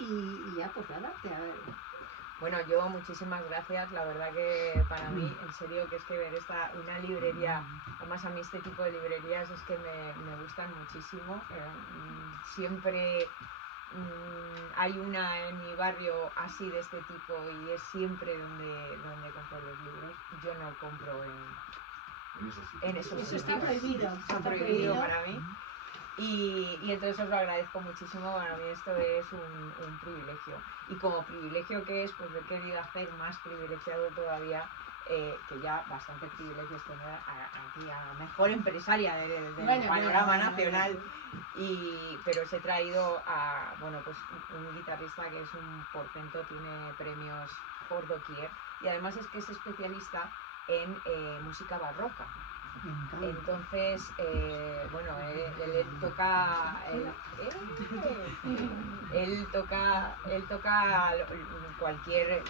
y ya, pues nada, Bueno, yo muchísimas gracias, la verdad que para mí, en serio, que es que ver una librería, además a mí este tipo de librerías es que me gustan muchísimo, siempre hay una en mi barrio así de este tipo y es siempre donde compro los libros. Yo no compro en esos Eso sitios. está prohibido. Está prohibido para mí. Y entonces os lo agradezco muchísimo, para mí esto es un privilegio. Y como privilegio que es, pues lo he querido hacer más privilegiado todavía, que ya bastante privilegios tener aquí a la mejor empresaria del panorama nacional. Pero os he traído a, bueno, pues un guitarrista que es un portento, tiene premios por doquier y además es que es especialista en música barroca. Entonces, bueno, él toca cualquier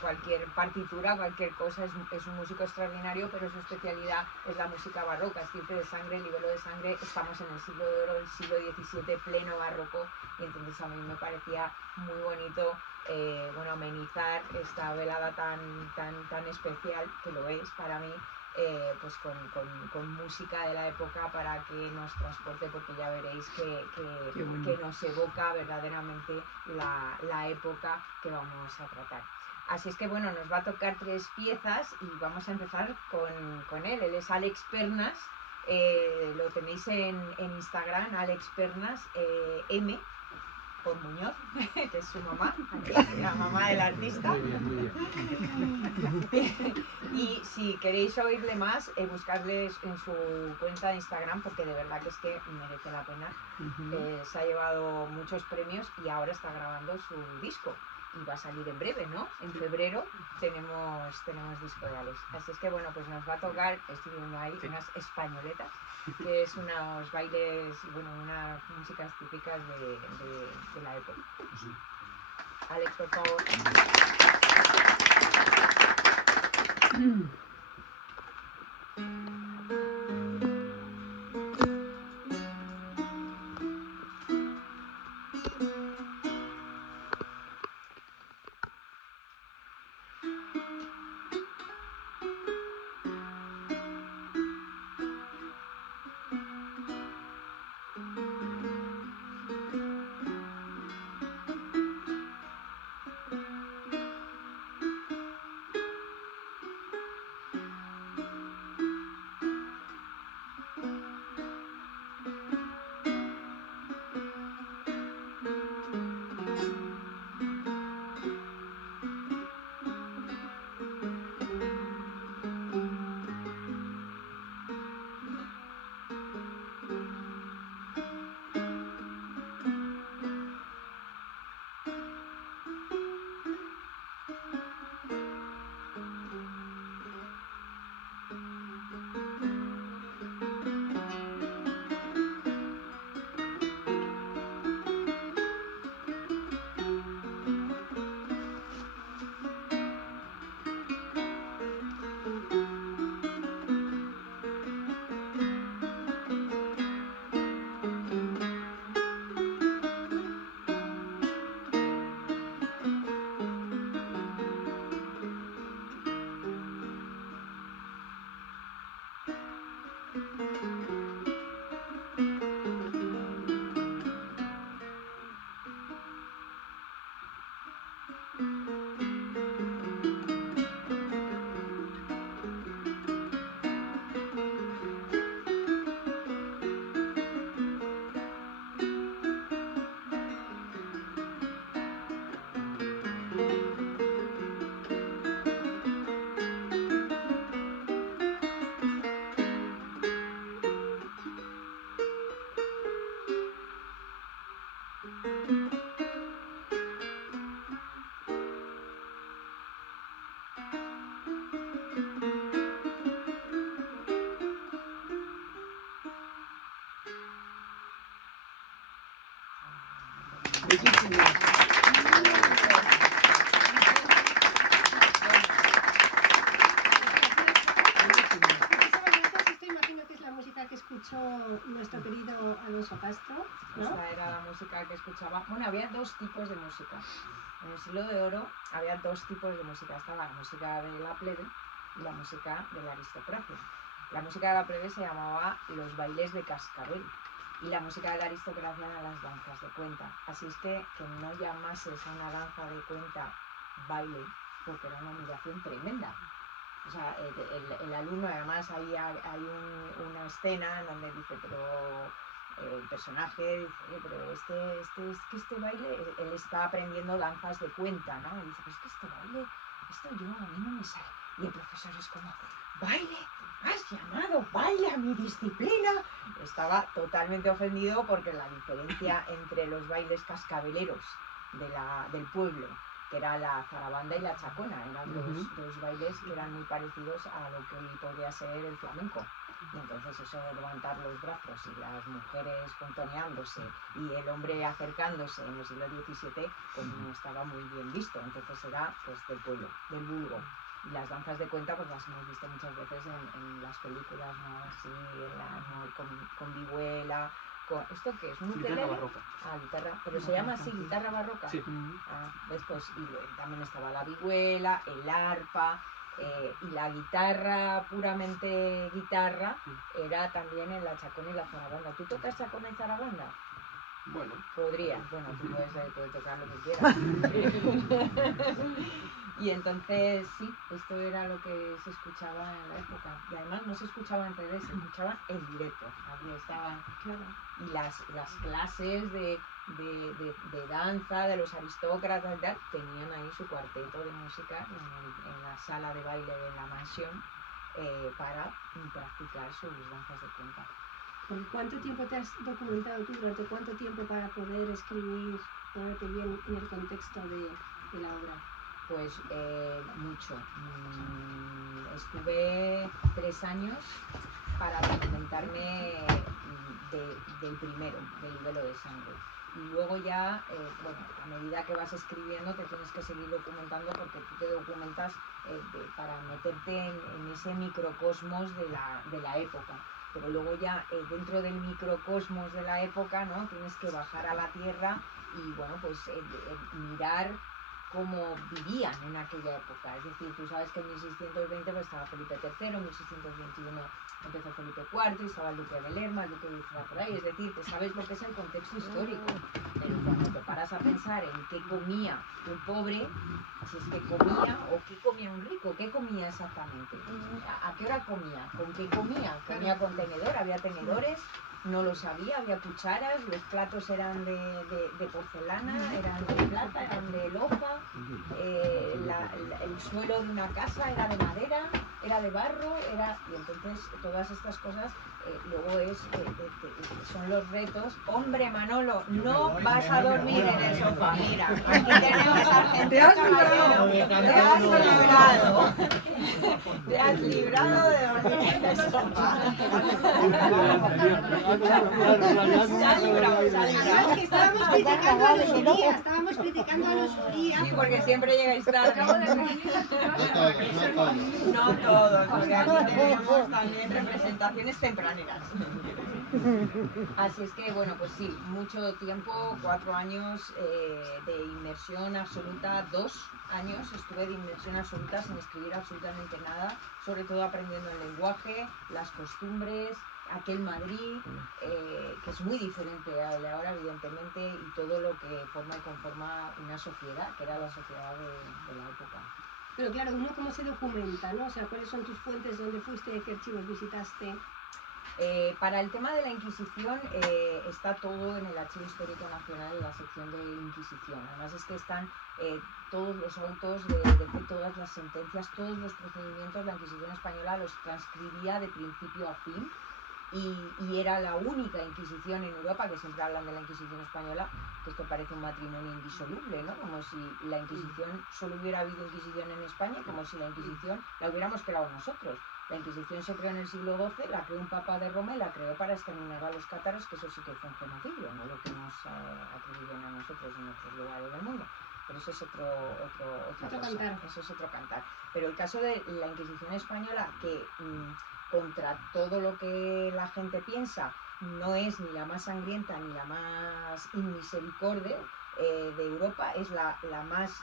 partitura, cualquier cosa, es un músico extraordinario, pero su especialidad es la música barroca, estirpe de sangre, libelo de sangre. Estamos en el siglo de oro, el siglo XVII, pleno barroco, y entonces a mí me parecía muy bonito bueno, amenizar esta velada tan especial, que lo es para mí, pues con música de la época para que nos transporte, porque ya veréis que nos evoca verdaderamente la época que vamos a tratar. Así es que bueno, nos va a tocar 3 piezas y vamos a empezar con él. Él es Alex Pernas, lo tenéis en Instagram, Alex Pernas M por Muñoz, que es su mamá, la mamá del artista. Muy bien. Y si queréis oírle más, buscarles en su cuenta de Instagram, porque de verdad que es que merece la pena. Se ha llevado muchos premios y ahora está grabando su disco. Y va a salir en breve, ¿no? En febrero tenemos disco de Alex. Así es que bueno, pues nos va a tocar, estoy viendo ahí, unas españoletas, que es unos bailes, bueno, unas músicas típicas de la época. Sí. Alex, por favor. Nuestro querido Alonso Alfonso Castro, ¿no? Esta era la música que escuchaba. Bueno, había dos tipos de música. En el siglo de oro había dos tipos de música. Estaba la música de la plebe y la música de la aristocracia. La música de la plebe se llamaba los bailes de cascabel y la música de la aristocracia eran las danzas de cuenta. Así es que no llamases a una danza de cuenta baile, porque era una humillación tremenda. O sea, el alumno, además hay una escena en donde dice, pero el personaje dice, pero este baile, él está aprendiendo danzas de cuenta, ¿no? Y dice, pues que este baile, esto a mí no me sale. Y el profesor es como, ¿baile? ¿Has llamado baile a mi disciplina? Estaba totalmente ofendido porque la diferencia entre los bailes cascabeleros del pueblo, que era la zarabanda y la chacona, eran dos bailes que eran muy parecidos a lo que hoy podría ser el flamenco. Y entonces eso de levantar los brazos y las mujeres contoneándose y el hombre acercándose en el siglo XVII, pues no estaba muy bien visto. Entonces era pues del pueblo, del vulgo. Y las danzas de cuenta pues las hemos visto muchas veces en las películas, ¿no? Así, con vihuela. ¿Esto qué es? ¿Un ukelele? Guitarra barroca. Ah, guitarra. Pero se llama así, guitarra barroca. Sí. Después, y también estaba la vihuela, el arpa, y la guitarra, puramente guitarra, era también en la chacona y la zarabanda. ¿Tú tocas chacona y zarabanda? Bueno. Podrías, bueno, tú puedes tocar lo que quieras. Y entonces, sí, esto era lo que se escuchaba en la época. Y además no se escuchaba en CD, se escuchaba en directo. Aquí estaban, claro. Y las clases de danza de los aristócratas y tal, tenían ahí su cuarteto de música en la sala de baile de la mansión para practicar sus danzas de cuenta. Porque ¿cuánto tiempo te has documentado tú? ¿Durante cuánto tiempo para poder escribir, ponerte bien en el contexto de la obra? Pues mucho. Estuve 3 años para documentarme del primero, del libelo de sangre. Y luego ya, a medida que vas escribiendo te tienes que seguir documentando porque tú te documentas para meterte en ese microcosmos de la época. Pero luego ya dentro del microcosmos de la época, ¿no? Tienes que bajar a la tierra y bueno, pues mirar cómo vivían en aquella época. Es decir, tú sabes que en 1620 pues, estaba Felipe III, en 1621 empezó Felipe IV, y estaba el duque de Lerma, el duque de Izabela por ahí. Es decir, te sabes lo que es el contexto histórico. Pero cuando te paras a pensar en qué comía un pobre, si es que comía o qué comía un rico, qué comía exactamente, a qué hora comía, con qué comía, comía con tenedor, había tenedores. No lo sabía, había cucharas, los platos eran de porcelana, eran de plata, eran de loza, el suelo de una casa era de madera, era de barro, y entonces todas estas cosas luego son los retos. Hombre, Manolo, no vas a dormir en el sofá, mira, aquí tenemos a gente caballero, te has librado de dormir en el sofá. Estábamos criticando a los fríos. Sí, porque siempre llegáis tarde. No todos, porque aquí tenemos también representaciones tempraneras. Así es que, bueno, pues sí, mucho tiempo, 4 años de inmersión absoluta, 2 años estuve de inmersión absoluta sin escribir absolutamente nada, sobre todo aprendiendo el lenguaje, las costumbres, aquel Madrid, que es muy diferente al de ahora, evidentemente, y todo lo que forma y conforma una sociedad, que era la sociedad de la época. Pero claro, uno cómo se documenta, ¿no? O sea, ¿cuáles son tus fuentes? ¿Dónde fuiste? ¿Qué archivos visitaste? Para el tema de la Inquisición está todo en el Archivo Histórico Nacional, en la sección de Inquisición. Además es que están todos los autos de todas las sentencias, todos los procedimientos. La Inquisición española los transcribía de principio a fin y era la única Inquisición en Europa, que siempre hablan de la Inquisición española, que esto parece un matrimonio indisoluble, ¿no? Como si la Inquisición, solo hubiera habido Inquisición en España, como si la Inquisición la hubiéramos creado nosotros. La Inquisición se creó en el siglo XII, la creó un papa de Roma y la creó para exterminar a los cátaros, que eso sí que fue un genocidio, no lo que nos atribuyen a nosotros en otros lugares del mundo. Pero eso es otro cosa. Cantar. Eso es otro cantar. Pero el caso de la Inquisición española, que contra todo lo que la gente piensa, no es ni la más sangrienta ni la más inmisericorde de Europa, es la más,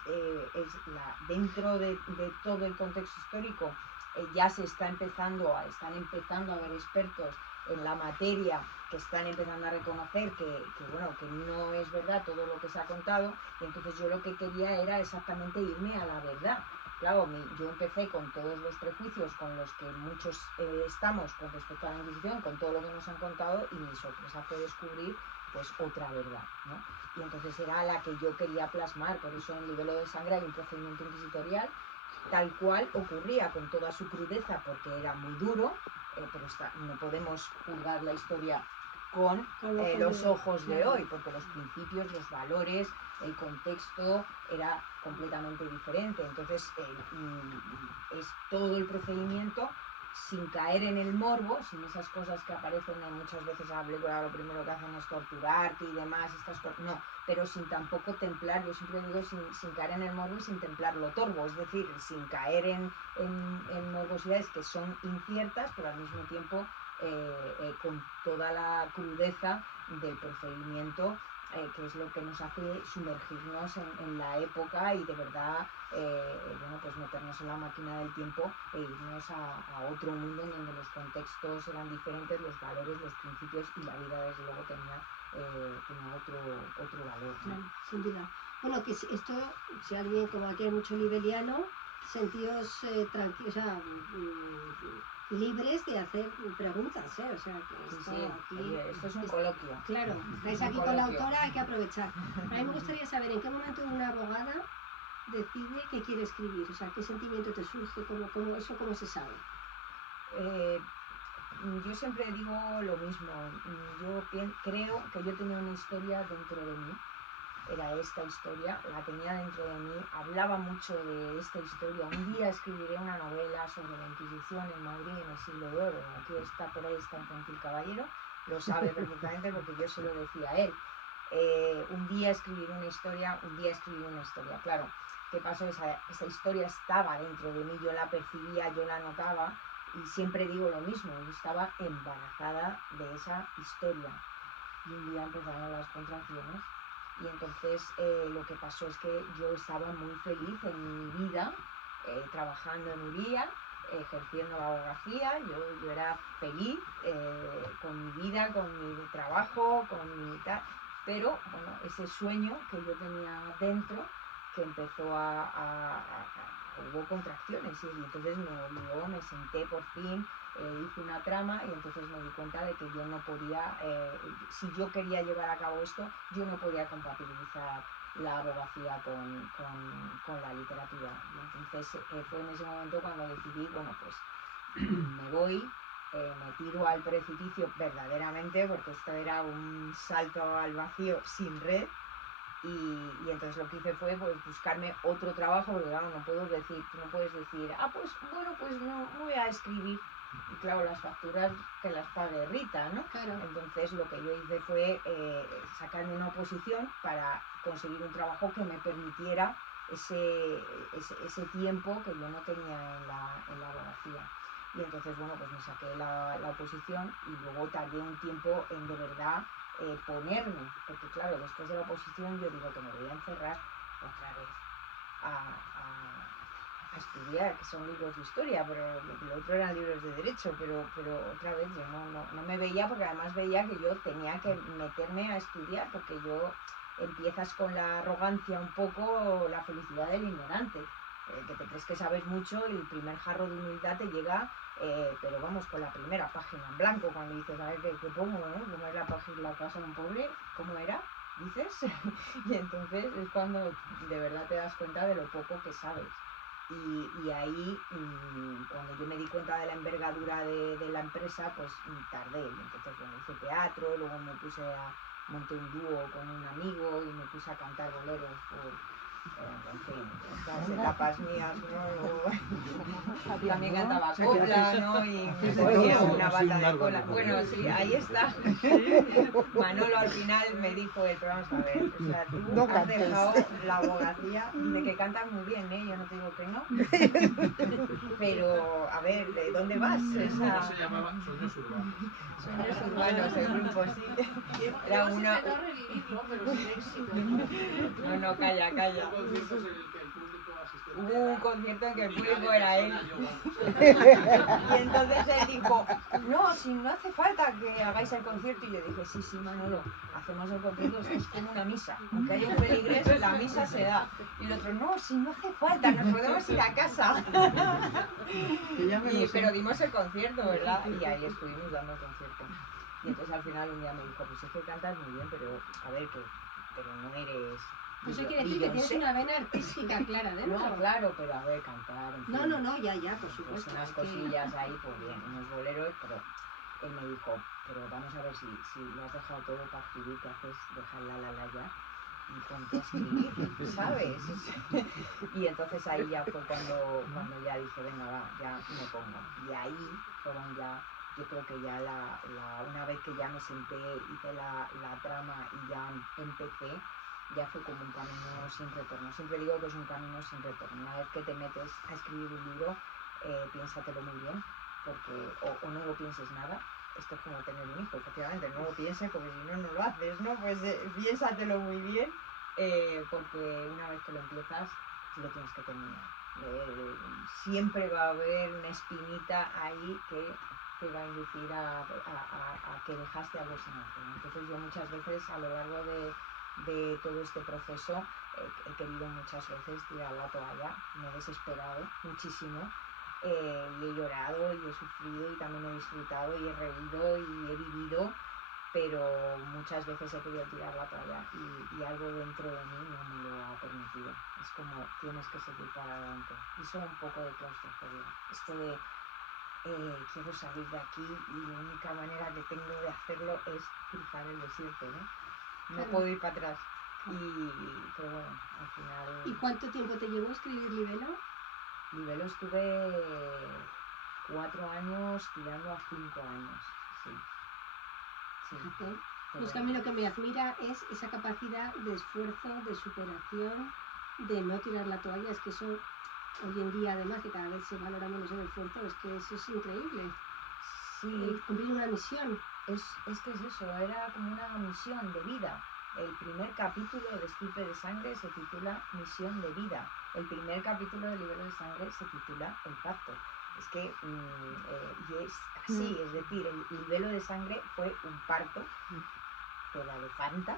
dentro de todo el contexto histórico, ya están empezando a haber expertos en la materia que están empezando a reconocer que no es verdad todo lo que se ha contado, y entonces yo lo que quería era exactamente irme a la verdad. Claro, yo empecé con todos los prejuicios con los que muchos estamos con respecto a la Inquisición, con todo lo que nos han contado, y mi sorpresa fue descubrir pues otra verdad, ¿no? Y entonces era la que yo quería plasmar, por eso en Libelo de Sangre hay un procedimiento inquisitorial tal cual ocurría, con toda su crudeza, porque era muy duro, pero no podemos juzgar la historia con los ojos de hoy, porque los principios, los valores, el contexto era completamente diferente. Entonces es todo el procedimiento sin caer en el morbo, sin esas cosas que aparecen muchas veces en la película, lo primero que hacen es torturarte y demás, estas cosas, no, pero sin tampoco templar, yo siempre digo sin caer en el morbo y sin templar lo torvo, es decir, sin caer en morbosidades que son inciertas, pero al mismo tiempo con toda la crudeza del procedimiento, que es lo que nos hace sumergirnos en la época y de verdad pues meternos en la máquina del tiempo e irnos a otro mundo en donde los contextos eran diferentes, los valores, los principios, y la vida desde luego tenía otro valor, ¿no? Claro, sin duda. Bueno, que esto, si alguien, como aquí hay mucho libeliano, sentíos tranquilos, o sea, libres de hacer preguntas, o sea, que esto, aquí, esto es un coloquio. Claro, estáis aquí con la autora, hay que aprovechar. A mí me gustaría saber en qué momento una abogada decide que quiere escribir, o sea, qué sentimiento te surge, cómo se sabe. Yo siempre digo lo mismo, yo creo que yo tenía una historia dentro de mí, era esta historia, la tenía dentro de mí, hablaba mucho de esta historia. Un día escribiré una novela sobre la Inquisición en Madrid en el siglo de oro. Aquí está, por ahí está el Caballero, lo sabe perfectamente porque yo se lo decía a él. Un día escribiré una historia, Claro, ¿qué pasó? Esa historia estaba dentro de mí, yo la percibía, yo la notaba, y siempre digo lo mismo, yo estaba embarazada de esa historia. Y un día empezaron las contracciones. Y entonces lo que pasó es que yo estaba muy feliz en mi vida, trabajando en Uría, ejerciendo la abogacía, yo era feliz con mi vida, con mi trabajo, con mi tal, pero bueno, ese sueño que yo tenía dentro, que empezó hubo contracciones, y entonces me obligó, me senté por fin, hice una trama, y entonces me di cuenta de que yo no podía, si yo quería llevar a cabo esto, yo no podía compatibilizar la abogacía con la literatura. Y entonces fue en ese momento cuando decidí, bueno, pues me voy, me tiro al precipicio verdaderamente, porque esto era un salto al vacío sin red. Y entonces lo que hice fue pues buscarme otro trabajo, porque claro, tú no puedes decir, pues bueno, pues no voy a escribir, y claro, las facturas que las pague Rita, ¿no? Claro. Entonces lo que yo hice fue sacarme una oposición para conseguir un trabajo que me permitiera ese tiempo que yo no tenía en la abogacía. Y entonces, bueno, pues me saqué la oposición, y luego tardé un tiempo en de verdad ponerme, porque claro, después de la oposición yo digo que me voy a encerrar otra vez a estudiar, que son libros de historia, pero lo otro eran libros de derecho, pero otra vez yo no me veía, porque además veía que yo tenía que meterme a estudiar, porque yo empiezas con la arrogancia un poco, la felicidad del ignorante, que te crees que sabes mucho, y el primer jarro de humildad te llega, pero vamos, con la primera página en blanco, cuando dices, a ver, ¿qué pongo, no? ¿Cómo es la casa de un pobre? ¿Cómo era? Dices, y entonces es cuando de verdad te das cuenta de lo poco que sabes. Y ahí, cuando yo me di cuenta de la envergadura de la empresa, pues tardé. Y entonces, bueno, hice teatro, luego monté un dúo con un amigo y me puse a cantar boleros en fin, estas etapas mías, ¿no? También cantaba copla, ¿no? Y me ponía una bata de cola. Bueno, sí, ahí está. Manolo al final me dijo, vamos a ver, o sea, tú No has cantes. dejado la abogacía de que cantas muy bien, ¿eh? Yo no te digo que no. Pero, a ver, ¿de dónde vas? ¿Cómo se llamaba? Sueños urbanos. Sueños urbanos, el grupo, sí. Era Hemos una... intentado revivirlo, pero sin éxito. No, calla, calla. Conciertos en el que el público asistente Hubo un concierto en que el público era él. Yo, Y entonces él dijo, no, si no hace falta que hagáis el concierto. Y yo dije, sí, Manolo, hacemos el concierto, es que es como una misa. Aunque haya un feligrés, la misa se da. Y el otro, no, si no hace falta, nos podemos ir a casa. Pero dimos el concierto, ¿verdad? Y ahí estuvimos dando el concierto. Y entonces al final un día me dijo, pues es que cantas muy bien, pero a ver, pero no eres... Eso quiere decir que tienes una vena artística clara dentro. No, claro, pero a ver, cantar, en fin. No, ya, por Pues supuesto. unas es que- cosillas ahí, pues bien, unos boleros, pero él me dijo, pero vamos a ver si lo has dejado todo para escribir, ¿qué haces? Dejar la ya y ponte a escribir, ¿sabes? Y entonces ahí ya fue cuando ya dije, venga, va, ya me pongo. Y ahí fueron ya, yo creo que ya una vez que ya me senté, hice la trama y ya empecé, ya fue como un camino sin retorno. Siempre digo que es un camino sin retorno. Una vez que te metes a escribir un libro, piénsatelo muy bien, porque o no lo pienses nada. Esto es como tener un hijo, efectivamente, no lo pienses porque si no, no lo haces, ¿no? Pues piénsatelo muy bien, porque una vez que lo empiezas, lo tienes que terminar. Siempre va a haber una espinita ahí que te va a inducir a que dejaste algo sin hacer. Entonces yo muchas veces a lo largo de todo este proceso he querido muchas veces tirar la toalla, me he desesperado muchísimo. Y he llorado y he sufrido y también he disfrutado y he reído y he vivido, pero muchas veces he querido tirar la toalla y algo dentro de mí no me lo ha permitido. Es como tienes que seguir para adelante. Y eso un poco de claustrofobia. Esto de quiero salir de aquí y la única manera que tengo de hacerlo es cruzar el desierto, ¿no? No Claro. puedo ir para atrás. Pero bueno, al final... ¿Y cuánto tiempo te llevó a escribir Libelo? Libelo estuve 4 años tirando a 5 años, sí. Fíjate. Pero Pues que a mí lo que me admira es esa capacidad de esfuerzo, de superación, de no tirar la toalla. Es que eso, hoy en día además, que cada vez se valora menos el esfuerzo, es que eso es increíble. sí, Cumplir una misión. es que es eso, era como una misión de vida. El primer capítulo de Estirpe de Sangre se titula Misión de Vida. El primer capítulo de Libelo de Sangre se titula El Pacto. Es que, y es así, es decir, el Libelo de Sangre fue un parto de la elefanta,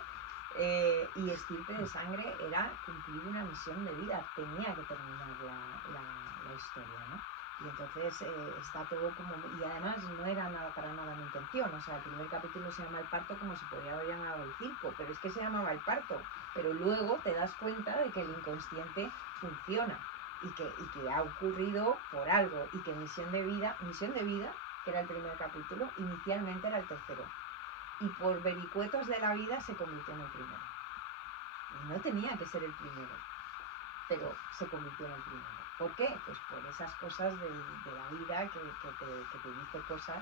y Estirpe de Sangre era cumplir una misión de vida, tenía que terminar la historia, ¿no? Y entonces está todo como... Y además no era nada para nada mi intención. O sea, el primer capítulo se llama El Parto como si podría haber llamado El Circo, pero es que se llamaba El Parto. Pero luego te das cuenta de que el inconsciente funciona y que ha ocurrido por algo y que Misión de Vida, que era el primer capítulo, inicialmente era el tercero. Y por vericuetos de la vida se convirtió en el primero. Y no tenía que ser el primero, pero se convirtió en el primero. ¿Por qué? Pues por esas cosas de la vida que te dice cosas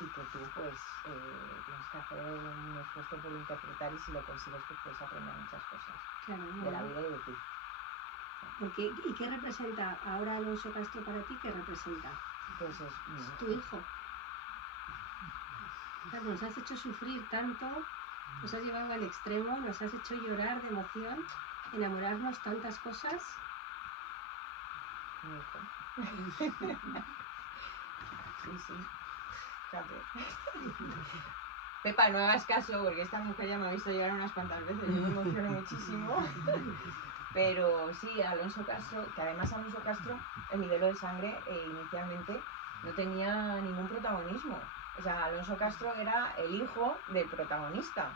y que tú pues tienes que hacer un esfuerzo por interpretar, y si lo consigues pues puedes aprender muchas cosas Claro, de la vida y de ti. Porque, ¿y qué representa ahora Alonso Castro para ti? ¿Qué representa? Pues es mi Es tu hijo. Claro, nos has hecho sufrir tanto, nos has llevado al extremo, nos has hecho llorar de emoción, enamorarnos tantas cosas. mi hijo. Sí. Gracias. Pepa, no hagas caso porque esta mujer ya me ha visto llorar unas cuantas veces, yo me emociono muchísimo. Pero sí, Alonso Castro, que además Alonso Castro, el Libelo de Sangre, inicialmente no tenía ningún protagonismo. O sea, Alonso Castro era el hijo del protagonista.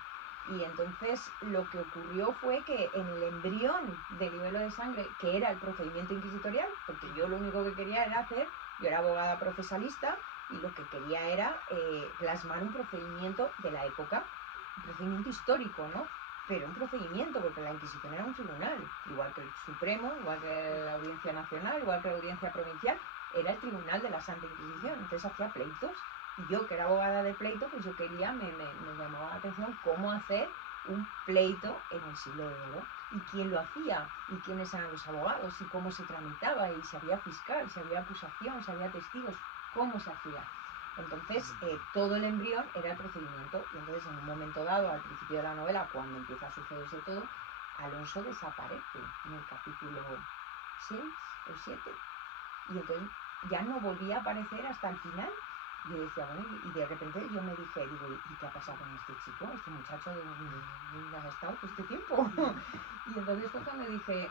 Y entonces lo que ocurrió fue que en el embrión del Libelo de Sangre, que era el procedimiento inquisitorial, porque yo lo único que quería era yo era abogada procesalista y lo que quería era plasmar un procedimiento de la época, un procedimiento histórico, ¿no? pero un procedimiento, porque la Inquisición era un tribunal, igual que el Supremo, igual que la Audiencia Nacional, igual que la Audiencia Provincial, era el tribunal de la Santa Inquisición, entonces hacía pleitos, y yo, que era abogada de pleito, pues yo quería, me llamaba la atención cómo hacer un pleito en el siglo de oro, y quién lo hacía, y quiénes eran los abogados, y cómo se tramitaba, y si había fiscal, si había acusación, si había testigos, cómo se hacía. Entonces, todo el embrión era el procedimiento, y entonces en un momento dado, al principio de la novela, cuando empieza a sucederse todo, Alonso desaparece en el capítulo 6 o 7, y entonces ya no volvía a aparecer hasta el final. Yo decía, bueno, y de repente yo me dije, digo, ¿y qué ha pasado con este chico? Este muchacho ¿dónde ha estado todo este tiempo? Y entonces fue cuando dije,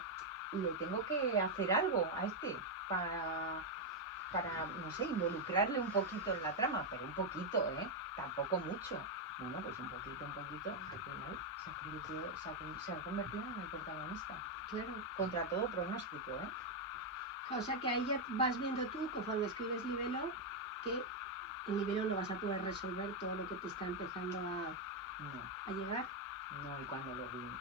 le tengo que hacer algo a este para, no sé, involucrarle un poquito en la trama, pero un poquito, tampoco mucho. Bueno, pues un poquito, al final se ha convertido en el protagonista. Claro. Contra todo pronóstico, O sea que ahí ya vas viendo tú, conforme escribes Libelo, que en Libelo no vas a poder resolver todo lo que te está empezando a llegar. No, y cuando lo vi.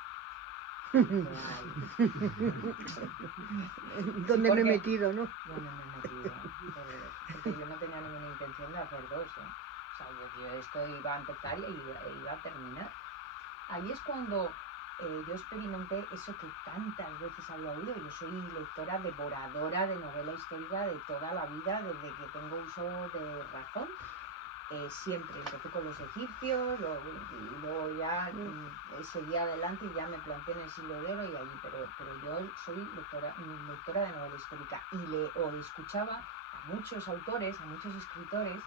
¿Dónde me he metido, no? ¿Dónde me he metido? Porque yo no tenía ninguna intención de hacer dos, O sea, yo esto iba a empezar y iba a terminar. Ahí es cuando yo experimenté eso que tantas veces había oído. Yo soy lectora devoradora de novela histórica de toda la vida, desde que tengo uso de razón. Siempre empecé con los egipcios, y luego ya seguí adelante y ya me planté en el siglo de oro y allí, pero yo soy lectora de novela histórica o escuchaba a muchos autores, a muchos escritores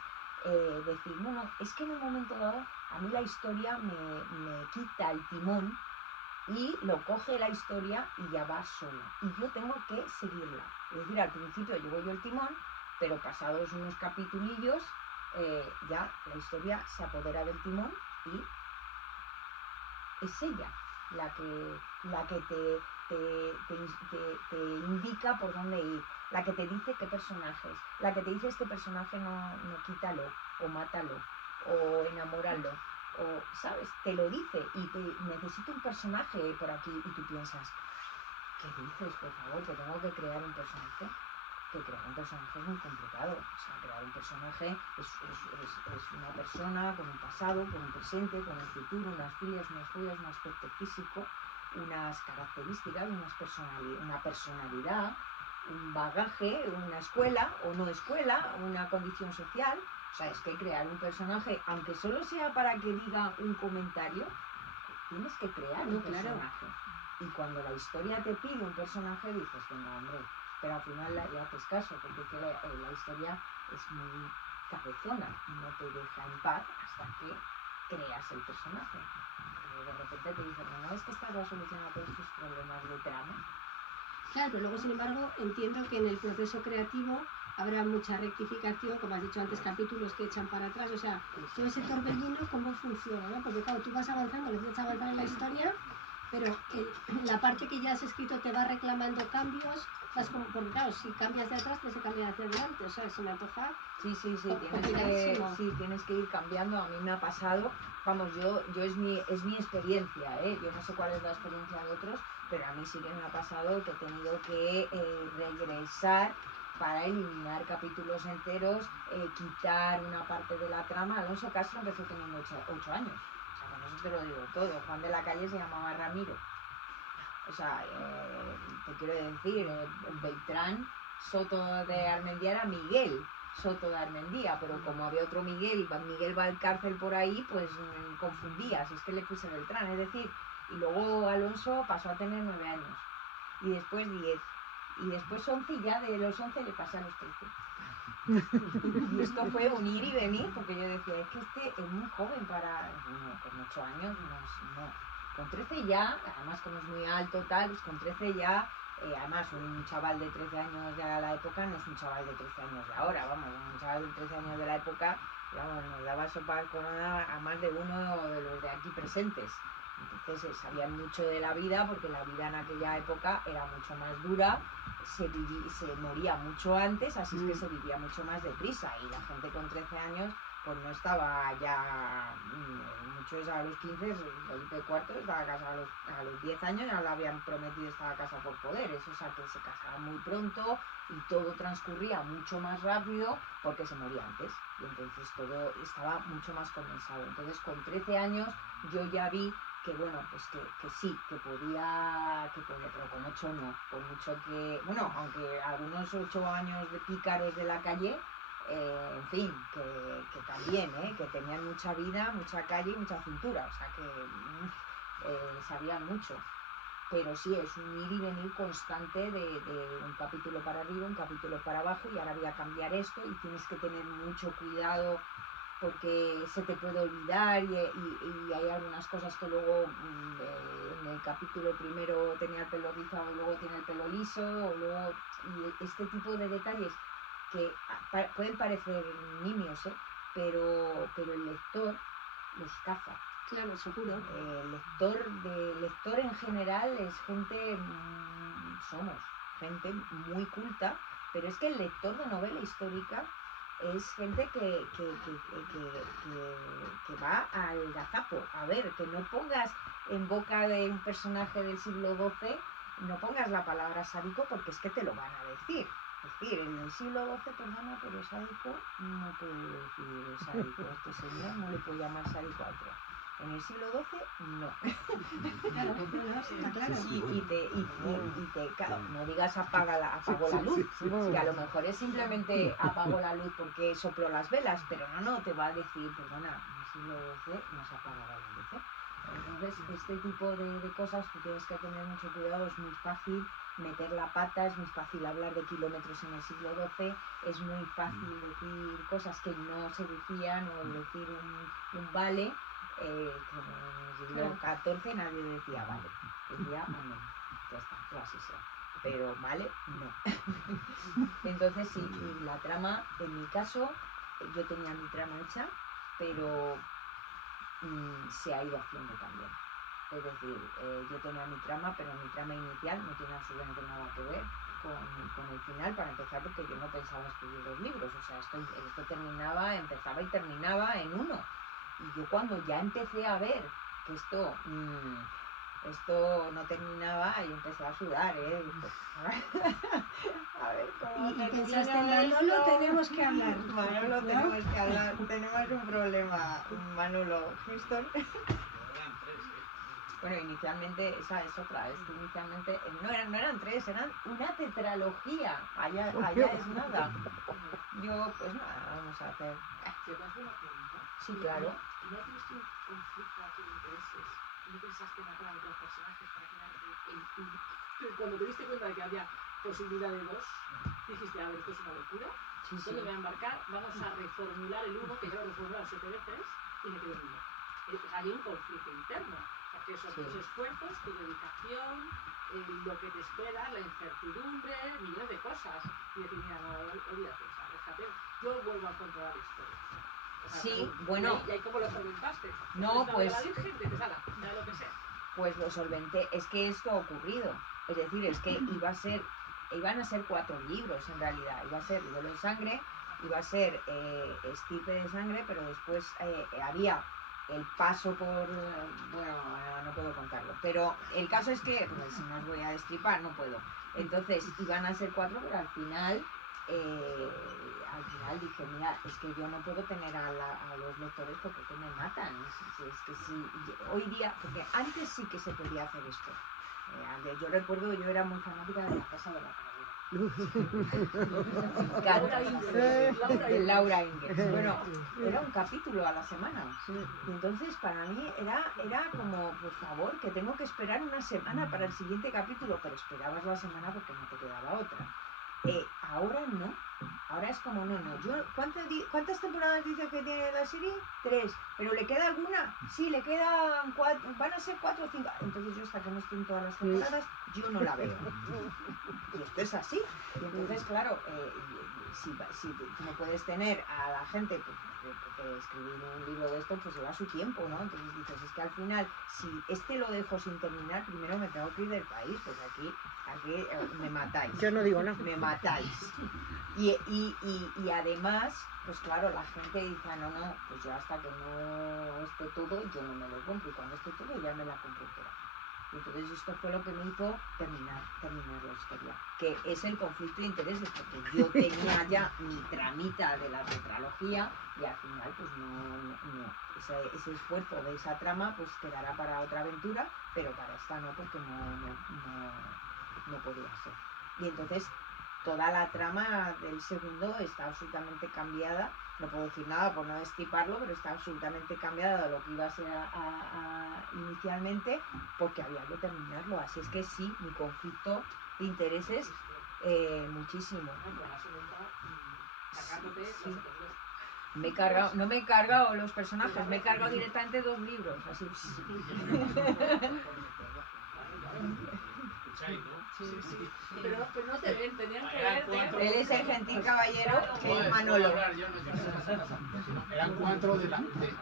decir, no, es que en un momento dado a mí la historia me quita el timón y lo coge la historia y ya va sola, y yo tengo que seguirla. Es decir, al principio llevo yo el timón, pero pasados unos capitulillos ya la historia se apodera del timón y es ella la que te indica por dónde ir, la que te dice qué personajes, la que te dice este personaje no quítalo, o mátalo, o enamóralo, o, ¿sabes? Te lo dice y necesito un personaje por aquí, y tú piensas, ¿qué dices, por favor? Que tengo que crear un personaje. Que crear un personaje es muy complicado. O sea, crear un personaje es una persona con un pasado, con un presente, con un futuro, unas filias, unas fobias, un aspecto físico, unas características, una personalidad, un bagaje, una escuela o no escuela, una condición social. O sea, es que crear un personaje, aunque solo sea para que diga un comentario, tienes que crear un personaje. Y cuando la historia te pide un personaje, dices, venga, hombre, pero al final le haces caso, porque es que la historia es muy cabezona y no te deja en paz hasta que creas el personaje. Y de repente te dicen, no, es que esta es la solución a todos tus problemas de trama. Claro, pero luego, sin embargo, entiendo que en el proceso creativo habrá mucha rectificación, como has dicho antes, capítulos que echan para atrás. O sea, todo ese torbellino, ¿cómo funciona? ¿No? Porque claro, tú vas avanzando, necesitas avanzar en la historia, pero la parte que ya has escrito te va reclamando cambios. Porque claro, si cambias de atrás, pues se cambia hacia adelante. O sea, se me antoja. Sí, tienes que ir cambiando. A mí me ha pasado, vamos, yo es mi experiencia, yo no sé cuál es la experiencia de otros, pero a mí sí que me ha pasado que he tenido que regresar para eliminar capítulos enteros, quitar una parte de la trama. Alonso Castro empezó teniendo 8 años, o sea, con eso te lo digo todo. Juan de la Calle se llamaba Ramiro. O sea, te quiero decir, Beltrán Soto de Armendía era Miguel Soto de Armendía, pero como había otro Miguel Valcárcel por ahí, pues confundías, es que le puse Beltrán, es decir, y luego Alonso pasó a tener 9 años, y después 10, y después 11, y ya de los 11 le pasé a los 13. Y esto fue un ir y venir, porque yo decía, es que este es muy joven para... No, con 8 años no. Con 13 ya, además como es muy alto tal, pues con 13 ya, además un chaval de 13 años de la época no es un chaval de 13 años de ahora, vamos, un chaval de 13 años de la época, vamos, nos daba sopa de corona a más de uno de los de aquí presentes. Entonces sabían mucho de la vida, porque la vida en aquella época era mucho más dura, se moría mucho antes, así es que se vivía mucho más deprisa, y la gente con 13 años pues no estaba ya, muchos a los 15, Felipe IV estaba casado a los 10 años, ya le habían prometido estaba casado por poderes, o sea que se casaba muy pronto y todo transcurría mucho más rápido porque se moría antes, y entonces todo estaba mucho más condensado. Entonces con 13 años yo ya vi que bueno, pues que sí, que podía, pero con 8 no, por mucho que, bueno, aunque algunos 8 años de pícaros de la calle, en fin, que también, que tenían mucha vida, mucha calle y mucha cintura, o sea que sabían mucho. Pero sí, es un ir y venir constante de un capítulo para arriba, un capítulo para abajo, y ahora voy a cambiar esto y tienes que tener mucho cuidado porque se te puede olvidar y hay algunas cosas que luego en el capítulo primero tenía el pelo rizado, luego tiene el pelo liso, y este tipo de detalles que pueden parecer nimios, pero el lector los caza. Claro, seguro. El lector en general es gente, somos gente muy culta, pero es que el lector de novela histórica es gente que va al gazapo. A ver, que no pongas en boca de un personaje del siglo XII, no pongas la palabra sádico porque es que te lo van a decir. Es decir, en el siglo XII, perdona, pero sádico no puede decir sádico. Este señor no le puede llamar sádico a otro. En el siglo XII, no. Claro, no, está claro. Claro, no digas apagó la luz, que a lo mejor es simplemente apagó la luz porque sopló las velas, pero no, te va a decir, perdona, en el siglo XII no se apagaba la luz. Entonces, este tipo de cosas tú tienes que tener mucho cuidado, es muy fácil meter la pata, es muy fácil hablar de kilómetros en el siglo XII, es muy fácil decir cosas que no se decían o decir un vale. Como en el siglo XIV nadie decía vale, decía amén, ya está, que así sea, pero vale, no. Entonces sí, y la trama, en mi caso, yo tenía mi trama hecha, pero se ha ido haciendo también. Es decir, yo tenía mi trama, pero mi trama inicial no tiene absolutamente nada que ver con el final, para empezar, porque yo no pensaba escribir 2 libros, o sea, esto empezaba y terminaba en uno. Y yo cuando ya empecé a ver que esto no terminaba, yo empecé a sudar, a ver cómo y pensaste, Manolo, tenemos que hablar. Manolo, ¿no? Tenemos que hablar, tenemos un problema, Manolo. Houston. Bueno, inicialmente, esa es otra, es que inicialmente no eran 3, eran una tetralogía, allá es nada. Yo, pues nada, vamos a hacer. ¿Te puedo hacer una pregunta? Sí, claro. ¿No tuviste un conflicto aquí de intereses? ¿No pensaste matar a otros personajes para quedarte en uno? Cuando te diste cuenta de que había posibilidad de 2, dijiste, a ver, esto es una locura. Sí. ¿Dónde voy a embarcar? Vamos a reformular el 1, que ya lo he reformulado 7 veces, y me quedo en 1. Hay un conflicto interno, porque son tus esfuerzos, tu dedicación, lo que te espera, la incertidumbre, millones de cosas. Y decir, mira, no, olvídate, o sea, déjate, yo vuelvo a controlar esto. O sea, Sí, bueno. ¿Y ahí cómo lo solventaste? No, pues. La Virgen, te sala, da lo que sea. Pues lo solventé. Es que esto ha ocurrido. Es decir, es que iban a ser 4 libros en realidad. Iba a ser Duelo de Sangre, iba a ser Estirpe de Sangre, pero después había el paso por. Bueno, no puedo contarlo. Pero el caso es que, pues, si no os voy a destripar, no puedo. Entonces iban a ser 4, pero al final dije, mira, es que yo no puedo tener a los lectores porque que me matan. Es que sí, hoy día, porque antes sí que se podía hacer esto. Yo recuerdo, yo era muy fanática de La Casa de la Laura Ingalls. Bueno, era un capítulo a la semana. Y entonces para mí era como, por favor, que tengo que esperar una semana para el siguiente capítulo, pero esperabas la semana porque no te quedaba otra. Ahora no, ahora es como no. ¿Cuántas temporadas dice que tiene la serie? 3, ¿pero le queda alguna? Sí, le quedan 4, van a ser 4 o 5. Entonces yo hasta que no estoy en todas las temporadas, yo no la veo. Y esto es así. Y entonces, claro, si no puedes tener a la gente, pues, porque escribir un libro de esto pues lleva su tiempo, ¿no? Entonces dices, es que al final, si lo dejo sin terminar, primero me tengo que ir del país, pues aquí me matáis. Yo no digo nada. Me matáis. Y además, pues claro, la gente dice, "Ah, no, pues yo hasta que no esté todo, yo no me lo compro, y cuando esté todo ya me la compro entera". Y entonces esto fue lo que me hizo terminar la historia, que es el conflicto de intereses, porque yo tenía ya mi tramita de la tetralogía y al final pues ese esfuerzo de esa trama pues quedará para otra aventura, pero para esta no, porque no podía ser. Y entonces toda la trama del segundo está absolutamente cambiada. No puedo decir nada por no destriparlo, pero está absolutamente cambiada de lo que iba a ser inicialmente, porque había que terminarlo. Así es que sí, mi conflicto de intereses, muchísimo. Con la segunda, cargándote Sí. los otros dos. No me he cargado los personajes, me he cargado directamente 2 libros. Así. Escucháis, ¿no? Sí. Pero no te ven, tenían que Eran verte. 4. Él es el gentil caballero que es Joder, Manolo. puedo hablar yo, no. Eran 4 de A ver,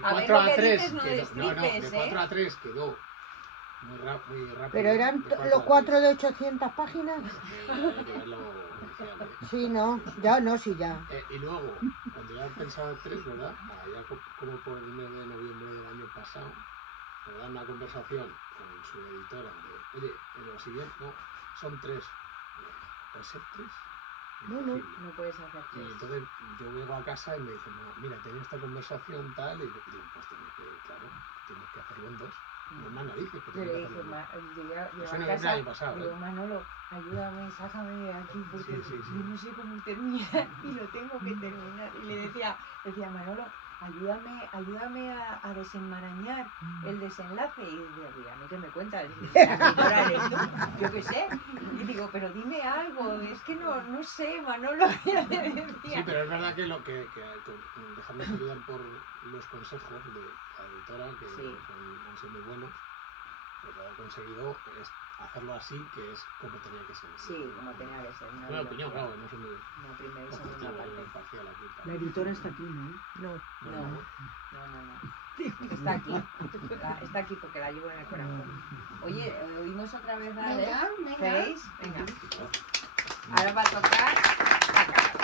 4 lo a que 3. dices no De destripes, 4 a 3 quedó muy rápido. Pero eran de 4 los a 4 de 800 páginas. 3. Hay que verlo inicial, ¿eh? Sí, no, ya no, sí, ya. Y luego, cuando ya pensaba 3, ¿verdad? Ya como por el mes de noviembre del año pasado, ¿verdad? Una conversación con su editora de, oye, en lo siguiente, no, son 3. ¿Puede ser 3? No. No puedes hacer Y tres. entonces yo llego a casa y me dicen, mira, tenía esta conversación tal, y digo, pues tienes que hacerlo en 2. No más narices, que Yo tienes le que dije, hacerlo en 2. llegué Eso a en el casa, año pasado, digo, ¿eh? Manolo, ayúdame, sácame de aquí, porque Sí. yo no sé cómo terminar y lo tengo que terminar. Y le decía Manolo, ayúdame a desenmarañar el desenlace. Y decía, ¿a mí qué me cuentas? La escritora eres tú, yo qué sé. Y digo, pero dime algo, es que no sé, Manolo. Y le decía, Sí, pero es verdad que lo que dejarme ayudar por los consejos de la editora, que Sí. han sido muy buenos, lo que he conseguido es hacerlo así, que es como tenía que ser. sí, como tenía que ser. Una opinión, claro, no soy muy Una primera y segunda objetivo, parte. imparcial aquí. La editora está aquí, ¿no? No. No. Está aquí. Está aquí porque la llevo en el corazón. Oye, oímos otra vez la de Venga. ¿Queréis? Venga. Ahora va a tocar.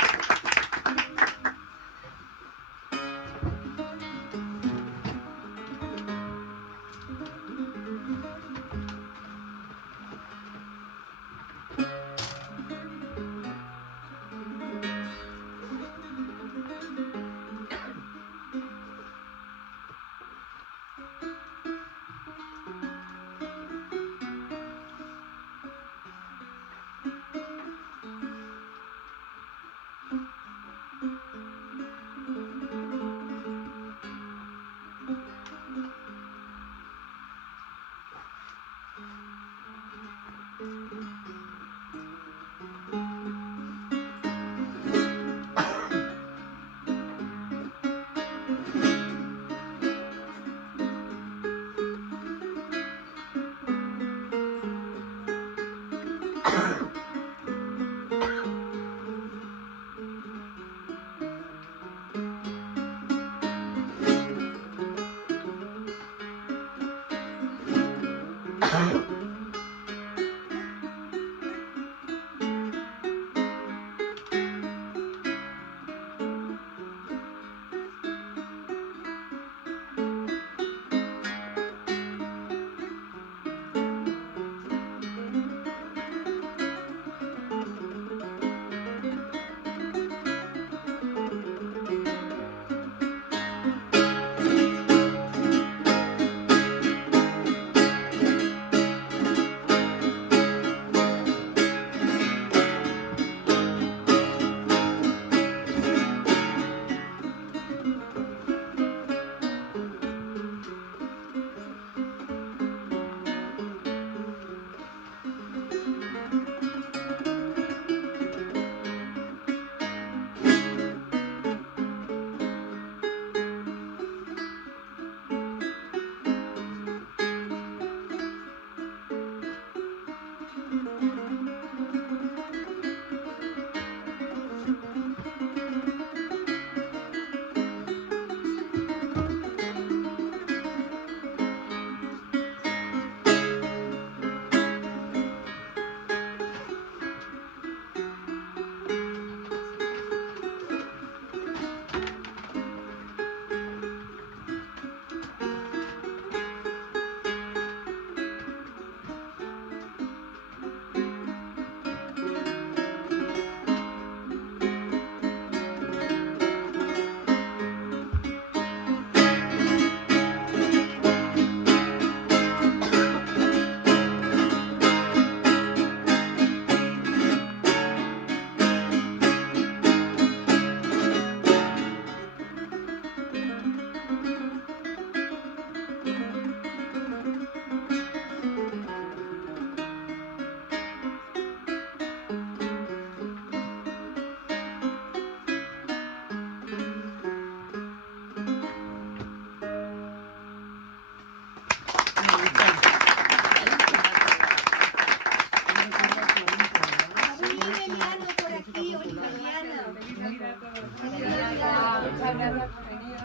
Oliveliano por aquí, Oliveliano. Feliz Navidad a todos. Feliz Muchas Navidad. gracias por venir.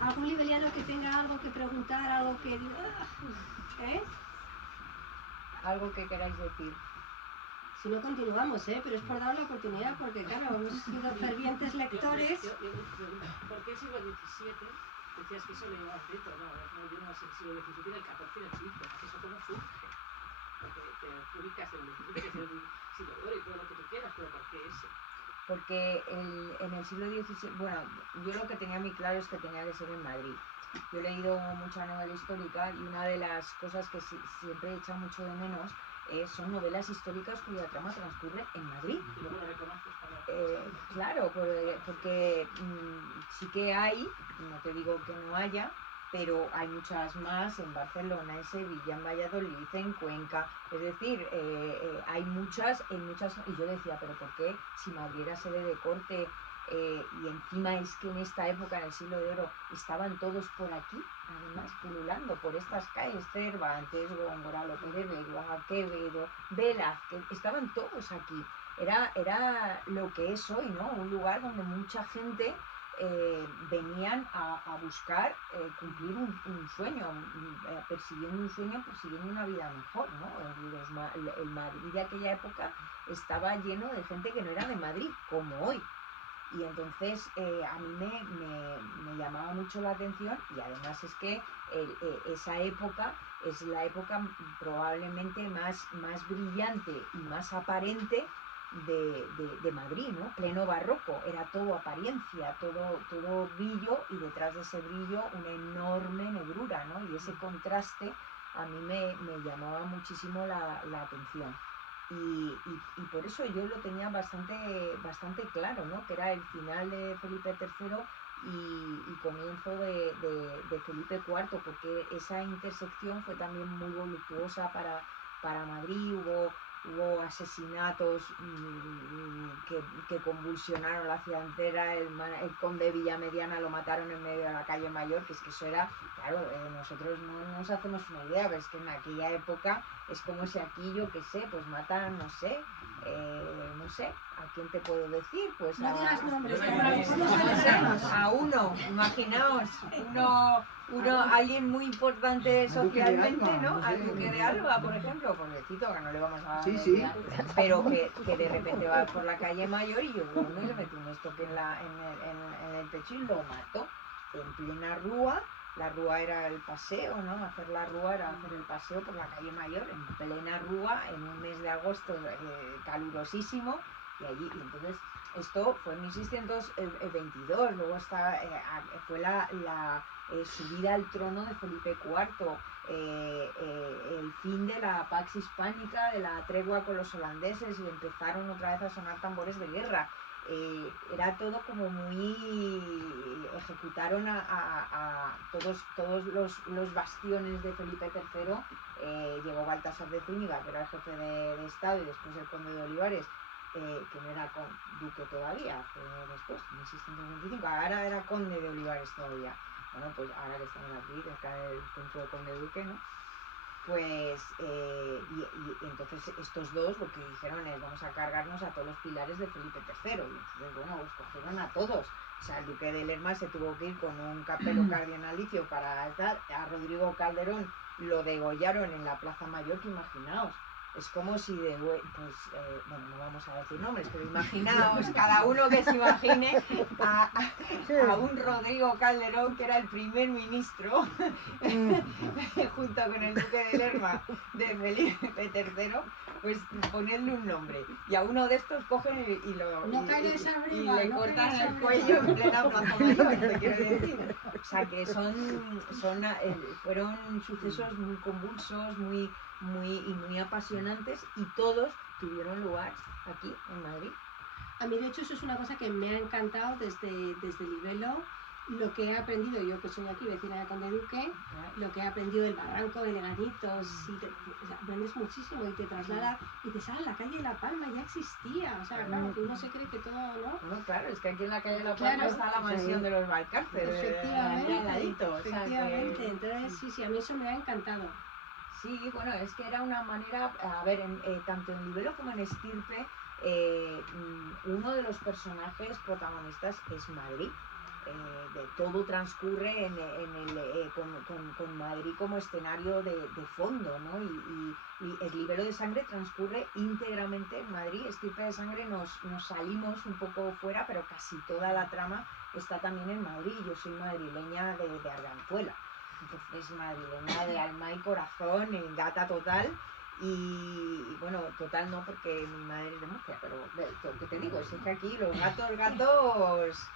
¿Algún oliveliano que tenga algo que preguntar, algo que diga, ¿eh? Algo que queráis decir. Si no continuamos, pero es por dar la oportunidad, porque claro, hemos sido fervientes lectores. ¿Por qué el siglo XVII? Decías que eso le iba a Cristo, no, yo no sé el siglo XVII, el XIV y el XV, eso cómo surge. Porque te ubicas en el XVII, que es el siglo de oro y todo lo que tú quieras, pero ¿por qué ese? Porque en el siglo XVI, bueno, yo lo que tenía muy claro es que tenía que ser en Madrid. Yo he leído mucha novela histórica y una de las cosas que siempre he echado mucho de menos son novelas históricas cuya trama transcurre en Madrid. Y luego lo reconoces para... Claro, porque sí que hay, no te digo que no haya, pero hay muchas más en Barcelona, en Sevilla, en Valladolid, en Cuenca, es decir, hay muchas, y yo decía, pero ¿por qué si Madrid era sede de corte y encima es que en esta época, en el siglo de oro, estaban todos por aquí, además pululando por estas calles, Cervantes, Góngora, Lope de Vega, Quevedo, Velázquez, estaban todos aquí, era lo que es hoy, ¿no? Un lugar donde mucha gente venían a buscar cumplir un sueño, persiguiendo un sueño, persiguiendo una vida mejor, ¿no? El Madrid de aquella época estaba lleno de gente que no era de Madrid, como hoy. Y entonces a mí me llamaba mucho la atención y además es que esa época es la época probablemente más brillante y más aparente de Madrid, ¿no? Pleno barroco, era todo apariencia, todo brillo y detrás de ese brillo una enorme negrura, ¿no? Y ese contraste a mí me llamaba muchísimo la atención. Y por eso yo lo tenía bastante claro, ¿no? Que era el final de Felipe III y comienzo de Felipe IV, porque esa intersección fue también muy voluptuosa para Madrid. Hubo asesinatos que convulsionaron la ciudad entera. El conde de Villamediana lo mataron en medio de la calle Mayor, que es que eso era, claro, nosotros no nos hacemos una idea, pero es que en aquella época es como si aquí, yo qué sé, pues matan, no sé, ¿a quién te puedo decir? Pues No digas nombres, a uno, imaginaos, alguien muy importante socialmente, ¿no? Al Duque de Alba, por ejemplo, pobrecito, que no le vamos a decir, pero que de repente va por la calle Mayor y llegó uno y le metió un estoque en el pecho y lo mató en plena rúa. La rúa era el paseo, ¿no? Hacer la rúa era hacer el paseo por la calle Mayor, en plena rúa, en un mes de agosto calurosísimo, y entonces esto fue en 1622, luego fue la subida al trono de Felipe IV, el fin de la Pax Hispánica, de la tregua con los holandeses, y empezaron otra vez a sonar tambores de guerra. Era todo como muy... ejecutaron a todos los bastiones de Felipe III. Llegó Baltasar de Zúñiga, que era el jefe de Estado, y después el conde de Olivares, que no era duque todavía, fue después, en 1625, ahora era conde de Olivares todavía. Bueno, pues ahora que estamos aquí, cerca del centro de conde duque, ¿no? Pues, y entonces estos dos lo que dijeron es: vamos a cargarnos a todos los pilares de Felipe III. Y entonces, bueno, pues cogieron a todos. O sea, el duque de Lerma se tuvo que ir con un capelo cardenalicio para estar. A Rodrigo Calderón lo degollaron en la Plaza Mayor, que imaginaos. Es como si bueno, no vamos a decir nombres, pero imaginaos, cada uno que se imagine a un Rodrigo Calderón, que era el primer ministro, junto con el duque de Lerma de Felipe III, pues ponedle un nombre. Y a uno de estos cogen y le cortan el cuello en plena Plaza Mayor, te quiero decir. O sea, que fueron sucesos muy convulsos, muy apasionantes, y todos tuvieron lugar aquí en Madrid. A mí, de hecho, eso es una cosa que me ha encantado desde Libelo, lo que he aprendido, yo que soy aquí vecina de Conde Duque, lo que he aprendido del barranco de Leganitos, aprendes muchísimo y te traslada, y te sale a la calle de La Palma, ya existía, o sea, claro, que uno se cree que todo, ¿no? Bueno, claro, es que aquí en la calle de La Palma está la mansión de los Valcárcel, efectivamente, al ladito, efectivamente, entonces sí, a mí eso me ha encantado. Sí, bueno, es que era una manera, a ver, tanto en Libelo como en Estirpe, uno de los personajes protagonistas es Madrid. Todo transcurre con Madrid como escenario de fondo, ¿no? Y el Libelo de Sangre transcurre íntegramente en Madrid. Estirpe de Sangre nos salimos un poco fuera, pero casi toda la trama está también en Madrid. Yo soy madrileña de Arganzuela. Entonces, madrileña de alma y corazón, gata total. Y bueno, total no, porque mi madre es de Murcia, pero lo que te digo es que aquí los gatos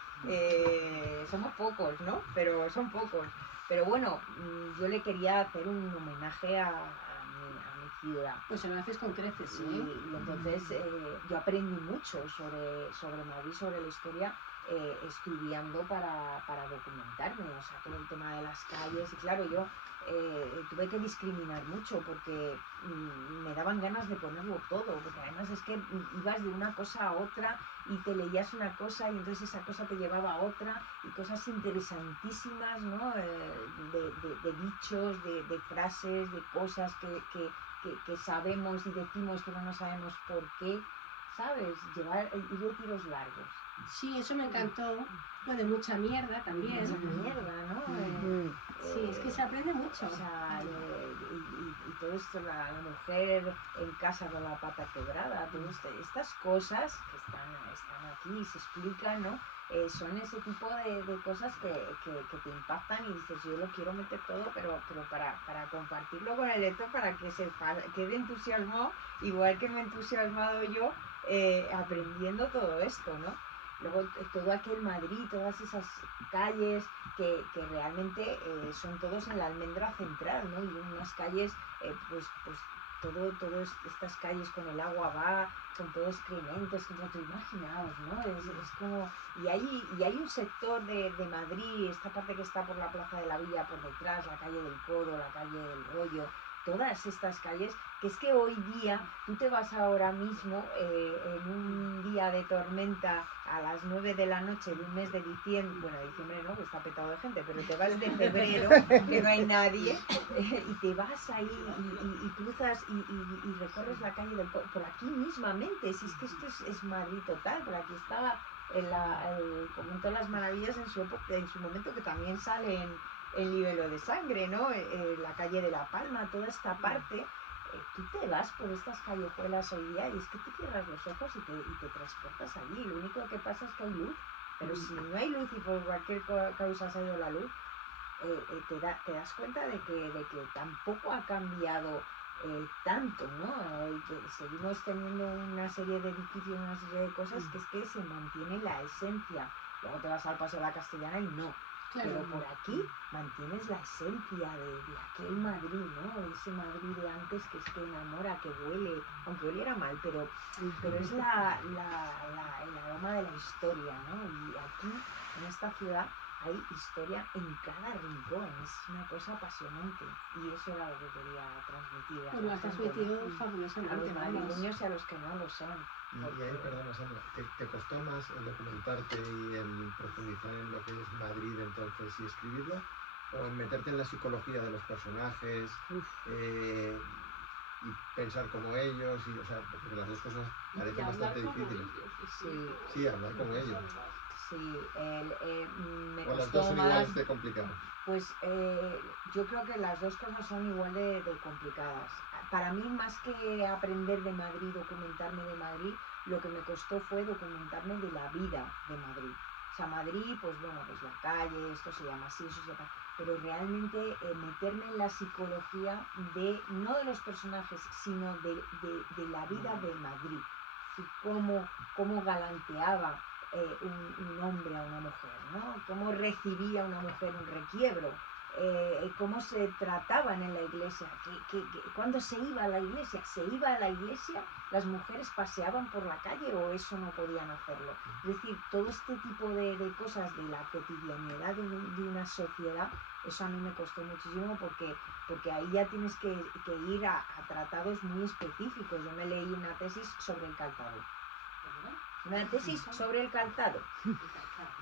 somos pocos, ¿no? Pero son pocos. Pero bueno, yo le quería hacer un homenaje a mi ciudad. Pues se lo haces con creces, Y entonces yo aprendí mucho sobre Madrid, sobre la historia, estudiando para documentarme, o sea, todo el tema de las calles. Y claro, yo tuve que discriminar mucho porque me daban ganas de ponerlo todo, porque además es que ibas de una cosa a otra y te leías una cosa y entonces esa cosa te llevaba a otra, y cosas interesantísimas, ¿no? De dichos, de frases, de cosas que sabemos y decimos pero no sabemos por qué, ¿sabes? Ir de tiros largos. Sí, eso me encantó. Lo de mucha mierda también. Mucha mierda, ¿no? Sí, es que se aprende mucho. O sea, y todo esto, la mujer en casa con la pata quebrada, estas cosas que están aquí y se explican, ¿no? Son ese tipo de cosas que te impactan y dices, yo lo quiero meter todo, pero para compartirlo con el lector, para que se quede entusiasmado, igual que me he entusiasmado yo aprendiendo todo esto, ¿no? Luego todo aquel Madrid, todas esas calles que realmente son todos en la Almendra Central, ¿no? Y unas calles, todas estas calles con el agua va, con todos excrementos, como te imaginaos, ¿no? Es como... Y hay un sector de Madrid, esta parte que está por la Plaza de la Villa, por detrás, la calle del Codo, la calle del Rollo, todas estas calles, que es que hoy día, tú te vas ahora mismo en un día de tormenta a las 9 de la noche de un mes de diciembre, bueno, diciembre no, que está petado de gente, pero te vas de febrero, que no hay nadie, y te vas ahí y cruzas y recorres la calle del por aquí mismamente, si es que esto es Madrid total, por aquí estaba el Convento de las Maravillas en su momento, que también sale en Libelo de Sangre, ¿no? La calle de La Palma, toda esta parte, tú te vas por estas callejuelas hoy día y es que te cierras los ojos y te transportas allí. Lo único que pasa es que hay luz, pero si no hay luz y por cualquier causa se ha ido la luz, te das cuenta de que tampoco ha cambiado tanto, ¿no? Seguimos teniendo una serie de edificios, una serie de cosas que es que se mantiene la esencia. Luego te vas al Paseo de la Castellana y no. Claro. Pero por aquí mantienes la esencia de aquel Madrid, ¿no? Ese Madrid de antes que es que enamora, que huele, aunque oliera mal, pero es el aroma de la historia, ¿no? Y aquí, en esta ciudad, hay historia en cada rincón, es una cosa apasionante y eso era lo que quería transmitir. Pues lo has transmitido a fabulosamente, los vamos. madrileños y a los que no lo son. Y ahí, perdona Sandra, ¿te costó más el documentarte y el profundizar en lo que es Madrid entonces y escribirlo? ¿O en meterte en la psicología de los personajes y pensar como ellos? O sea, porque las dos cosas parecen bastante difíciles. Sí, hablar como ellos. Sí, me ¿O las costó dos son más. iguales de complicadas? Pues yo creo que las dos cosas son igual de complicadas. Para mí, más que aprender de Madrid, documentarme de Madrid, lo que me costó fue documentarme de la vida de Madrid. O sea, Madrid, pues bueno, pues la calle, esto se llama así, eso se llama... Pero realmente meterme en la psicología no de los personajes, sino de la vida de Madrid. Así, cómo galanteaba un hombre a una mujer, ¿no? Cómo recibía una mujer un requiebro, cómo se trataban en la iglesia, cuando se iba a la iglesia, las mujeres paseaban por la calle o eso no podían hacerlo. Es decir, todo este tipo de cosas de la cotidianidad de una sociedad, eso a mí me costó muchísimo porque ahí ya tienes que ir a tratados muy específicos. Yo me leí una tesis sobre el calzado. Una tesis sobre el calzado.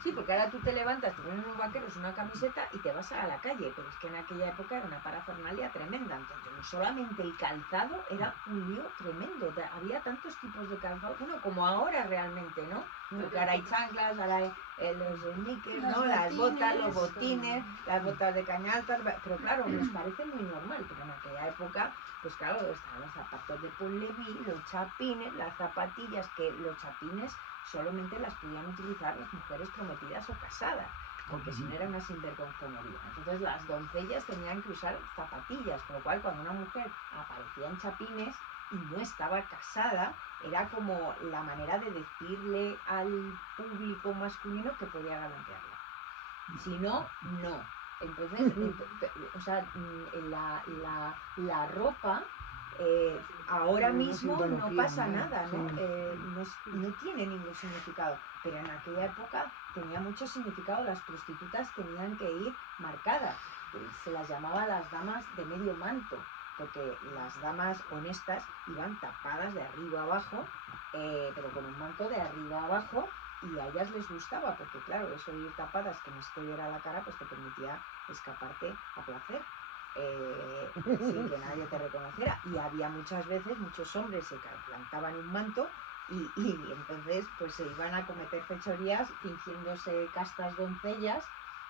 Sí, porque ahora tú te levantas, te pones unos vaqueros, una camiseta y te vas a la calle, pero es que en aquella época era una parafernalia tremenda. Entonces, no solamente el calzado era un lío tremendo. Había tantos tipos de calzado, bueno, como ahora realmente, ¿no? Porque ahora hay chanclas, ahora hay los sneakers, ¿no? Las botas, los botines, las botas de caña alta, pero claro, nos parece muy normal, pero en aquella época, pues claro, estaban los zapatos de Paul Levy, los chapines, las zapatillas, que los chapines solamente las podían utilizar las mujeres prometidas o casadas, porque si no era una sinvergonzonería. Entonces las doncellas tenían que usar zapatillas, con lo cual cuando una mujer aparecía en chapines y no estaba casada, era como la manera de decirle al público masculino que podía galantearla. Si no, no. Entonces, o sea, la ropa ahora mismo no pasa nada, ¿no? No tiene ningún significado, pero en aquella época tenía mucho significado. Las prostitutas tenían que ir marcadas, se las llamaba las damas de medio manto, porque las damas honestas iban tapadas de arriba abajo, pero con un manto de arriba abajo, y a ellas les gustaba, porque claro, eso de ir tapadas, que no se te viera la cara, pues te permitía escaparte a placer. Sin que nadie te reconociera, y había muchas veces muchos hombres se plantaban un manto y entonces pues se iban a cometer fechorías fingiéndose castas doncellas,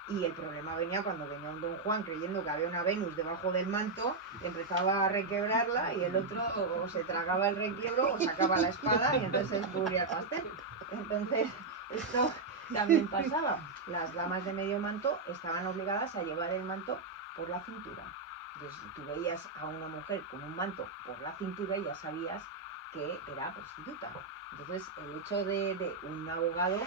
y el problema venía cuando venía un Don Juan creyendo que había una Venus debajo del manto, empezaba a requebrarla y el otro o se tragaba el requiebro o sacaba la espada y entonces se descubría el pastel. Entonces esto también pasaba. Las damas de medio manto estaban obligadas a llevar el manto por la cintura. Entonces tú veías a una mujer con un manto por la cintura y ya sabías que era prostituta. Entonces el hecho de un abogado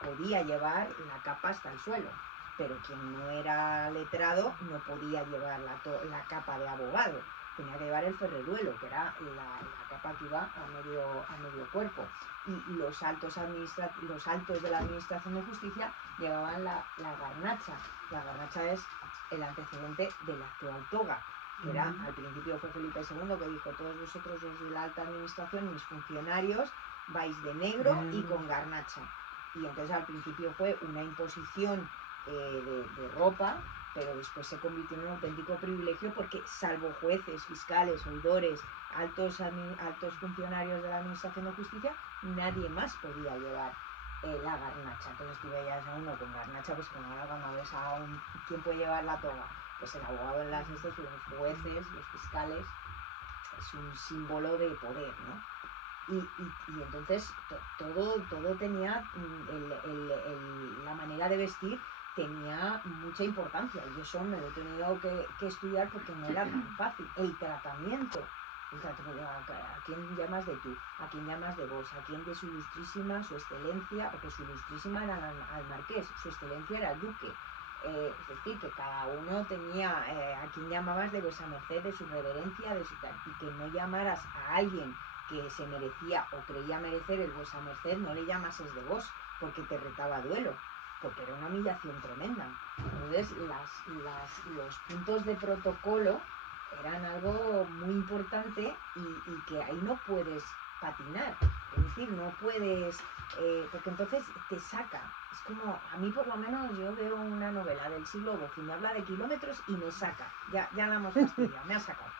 podía llevar la capa hasta el suelo, pero quien no era letrado no podía llevar la capa de abogado, tenía que llevar el ferreruelo, que era la capa que iba a medio cuerpo. Y los altos de la administración de justicia llevaban la garnacha. La garnacha es el antecedente de la actual toga, que era, al principio fue Felipe II que dijo: todos vosotros los de la alta administración, mis funcionarios, vais de negro y con garnacha. Y entonces al principio fue una imposición de ropa, pero después se convirtió en un auténtico privilegio, porque salvo jueces, fiscales, oidores, altos funcionarios de la administración de justicia, nadie más podía llevar la garnacha. Entonces tú veías a uno con garnacha, pues como ahora cuando ves a ¿quién puede llevar la toga? Pues el abogado en las los jueces, los fiscales, es un símbolo de poder, ¿no? Y entonces todo tenía, la manera de vestir tenía mucha importancia, y eso me lo he tenido que estudiar porque no era tan fácil. El tratamiento, ¿a quién llamas de tú? ¿A quién llamas de vos? ¿A quién de su ilustrísima, su excelencia? Porque su ilustrísima era al marqués, su excelencia era el duque. Es decir, que cada uno tenía a quién llamabas de vuesa merced, de su reverencia, de su tal, y que no llamaras a alguien que se merecía o creía merecer el vuesa merced, no le llamases de vos, porque te retaba a duelo, porque era una humillación tremenda. Entonces los puntos de protocolo eran algo muy importante, y que ahí no puedes patinar, es decir, no puedes, porque entonces te saca. Es como, a mí por lo menos, yo veo una novela del siglo XII y me habla de kilómetros y me saca, ya la hemos fastidiado, me ha sacado.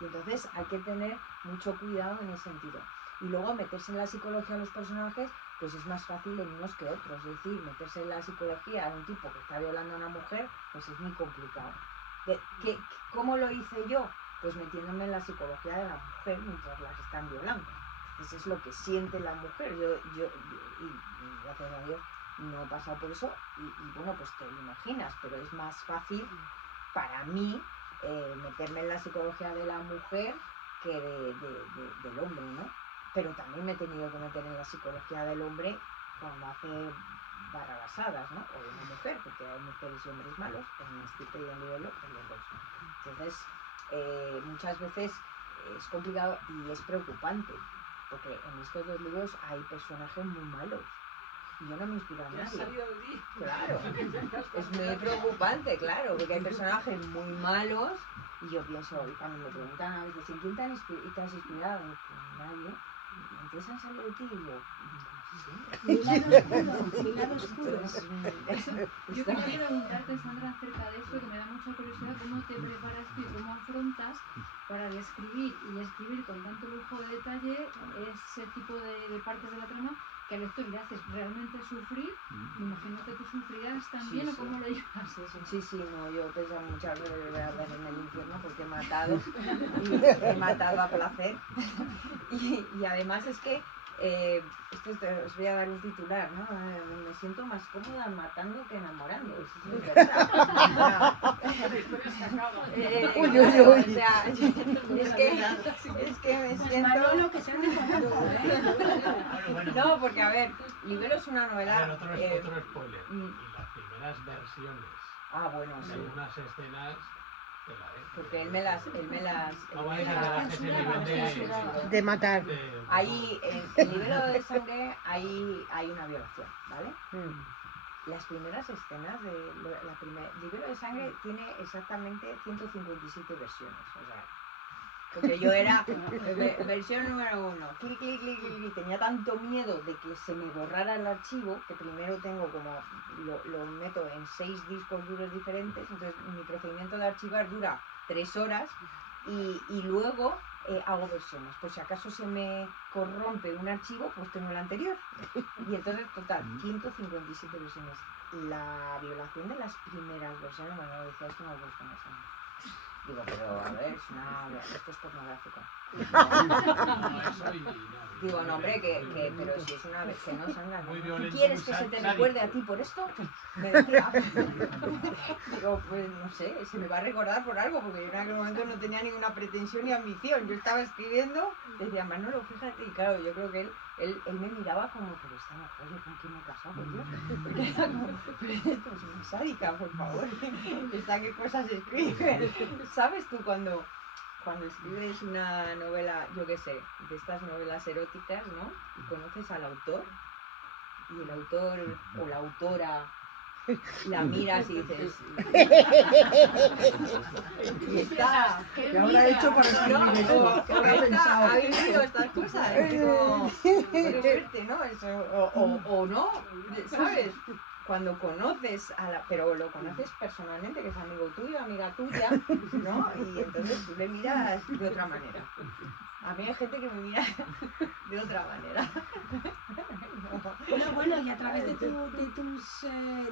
Y entonces hay que tener mucho cuidado en ese sentido. Y luego meterse en la psicología de los personajes, pues es más fácil en unos que otros. Es decir, meterse en la psicología de un tipo que está violando a una mujer, pues es muy complicado. ¿Cómo lo hice yo? Pues metiéndome en la psicología de la mujer mientras las están violando. Entonces es lo que siente la mujer. Y gracias a Dios no he pasado por eso, y bueno, pues te lo imaginas, pero es más fácil para mí meterme en la psicología de la mujer que del hombre, ¿no? Pero también me he tenido que meter en la psicología del hombre cuando hace barrabasadas, ¿no? O de una mujer, porque hay mujeres y hombres malos, en escrito y en libelo, en los dos, ¿no? Entonces, muchas veces es complicado y es preocupante, porque en estos dos libros hay personajes muy malos. Y yo no me inspiro a nadie. Claro, es muy preocupante, claro, porque hay personajes muy malos, y yo pienso, y cuando me preguntan a veces, ¿en quién te has inspirado? Pues nadie. entonces han salido de ti y yo, Mi lado oscuro. Yo quería preguntarte, Sandra, acerca de esto, que me da mucha curiosidad, cómo te preparas tú y cómo afrontas para describir y escribir con tanto lujo de detalle ese tipo de partes de la trama que al lector le haces realmente sufrir. Me imagino que tú sufrirás también, Sí, o sí. cómo lo llevas eso. sí, no, yo he pensado muchas veces que voy a ver en el infierno porque he matado a placer. Y además es que, os voy a dar un titular, ¿no? Me siento más cómoda matando que enamorando. Eso es verdad. Uy, uy, uy. O sea, es que me siento... Manolo, que se han desconocido, No, porque a ver, Libelo es una A novela... ver, otro spoiler. Y las primeras versiones bueno, de sí. algunas escenas, Porque él me las... No vais a llegar a ese nivel De matar. Ahí, en Libelo de Sangre, hay una violación, ¿vale? Las primeras escenas de Libelo de Sangre tiene exactamente 157 versiones, o sea, porque yo era versión número 1, clic, clic, clic, clic, clic, tenía tanto miedo de que se me borrara el archivo, que primero tengo como, lo meto en 6 discos duros diferentes, entonces mi procedimiento de archivar dura 3 horas, y luego hago versiones, por si acaso se me corrompe un archivo, pues tengo el anterior, y entonces total, 157 versiones. La violación de las primeras versiones, bueno, decía, esto no lo puedes poner sangre. Digo, pero a ver, esto es pornográfico. Digo, no, hombre, pero si es una vez que no sangra, ¿no? Muy ¿Tú violento, quieres muy que se te sádico. recuerde a ti por esto? Me decía. Digo, pues no sé, se me va a recordar por algo, porque yo en aquel momento no tenía ninguna pretensión ni ambición. Yo estaba escribiendo, decía, Manolo, fíjate, y claro, yo creo que él me miraba como, pero esta mujer, ¿con quién me he casado, por Dios? Porque era como, pero esto es una sádica, por favor. ¿Esta qué cosas escribe? ¿Sabes tú cuando escribes una novela, yo qué sé, de estas novelas eróticas, ¿no? Y conoces al autor, y el autor o la autora la miras y dices... y está... ¿Qué habrá hecho para escribir esto? ¿Qué habrá pensado? Ha vivido estas cosas, es como... Qué fuerte, ¿no? Eso, o no, ¿sabes? Cuando conoces pero lo conoces personalmente, que es amigo tuyo, amiga tuya, ¿no? Y entonces tú le miras de otra manera. A mí hay gente que me mira de otra manera. No, bueno, y a través de tus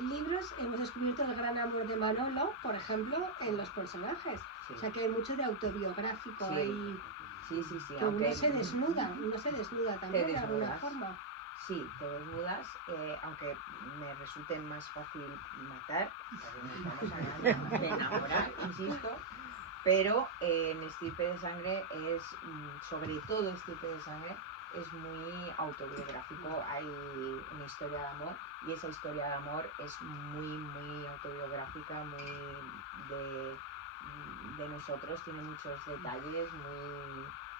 libros hemos descubierto el gran amor de Manolo, por ejemplo, en los personajes. Sí. O sea que hay mucho de autobiográfico Sí. ahí, Sí, que aunque uno se desnuda también de alguna desnudas. forma. Sí, te desnudas, aunque me resulte más fácil matar, porque nos vamos a enamorar, insisto, pero en Estirpe de Sangre es, sobre todo Estirpe de Sangre, es muy autobiográfico, hay una historia de amor y esa historia de amor es muy, muy autobiográfica, muy de nosotros, tiene muchos detalles,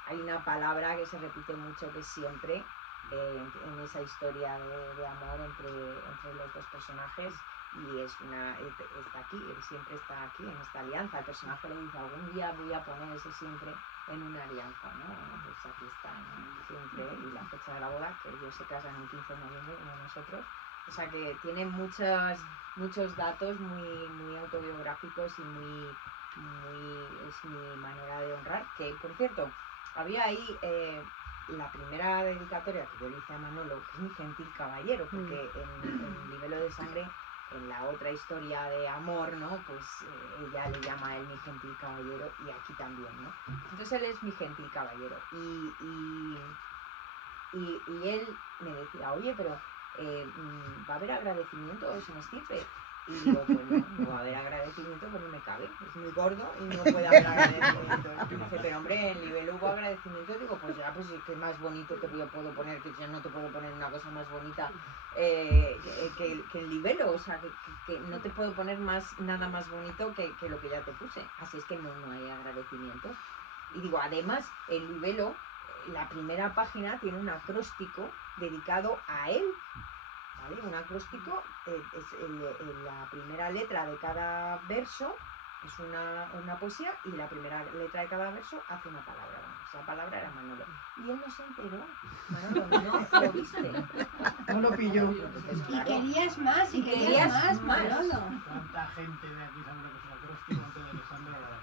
hay una palabra que se repite mucho que es siempre, en esa historia de amor entre los dos personajes y está aquí, él siempre está aquí en esta alianza. El personaje le dice, algún día voy a poner ese siempre en una alianza, ¿no? Pues aquí está, ¿no? Siempre, y la fecha de la boda, que ellos se casan el 15 de noviembre como nosotros, o sea que tiene muchos datos muy, muy autobiográficos y es mi manera de honrar, que por cierto, había ahí la primera dedicatoria que yo le hice a Manolo, que es mi gentil caballero, porque en Libelo de Sangre, en la otra historia de amor, ¿no? Pues ella le llama a él mi gentil caballero y aquí también, ¿no? Entonces él es mi gentil caballero y él me decía, oye, pero ¿va a haber agradecimientos en Estirpe? Y digo, pues no va a haber agradecimiento, pues no me cabe, es muy gordo y no puede haber agradecimiento. Y dice, pero hombre, en Libelo hubo agradecimiento. Digo, pues ya, pues que más bonito te puedo poner, que ya no te puedo poner una cosa más bonita que el Libelo, o sea, que no te puedo poner nada más bonito que lo que ya te puse. Así es que no hay agradecimiento. Y digo, además, el Libelo, la primera página tiene un acróstico dedicado a él. ¿Vale? Un acróstico es la primera letra de cada verso Es una poesía y la primera letra de cada verso hace una palabra. Bueno, esa palabra era Manolo. Y él no se enteró. Manolo, no lo viste. No lo pilló. Entonces, Y claro, querías más, y querías más, Manolo. ¿Cuánta gente de aquí sabe lo que es un acróstico antes de que Sandra lo haga?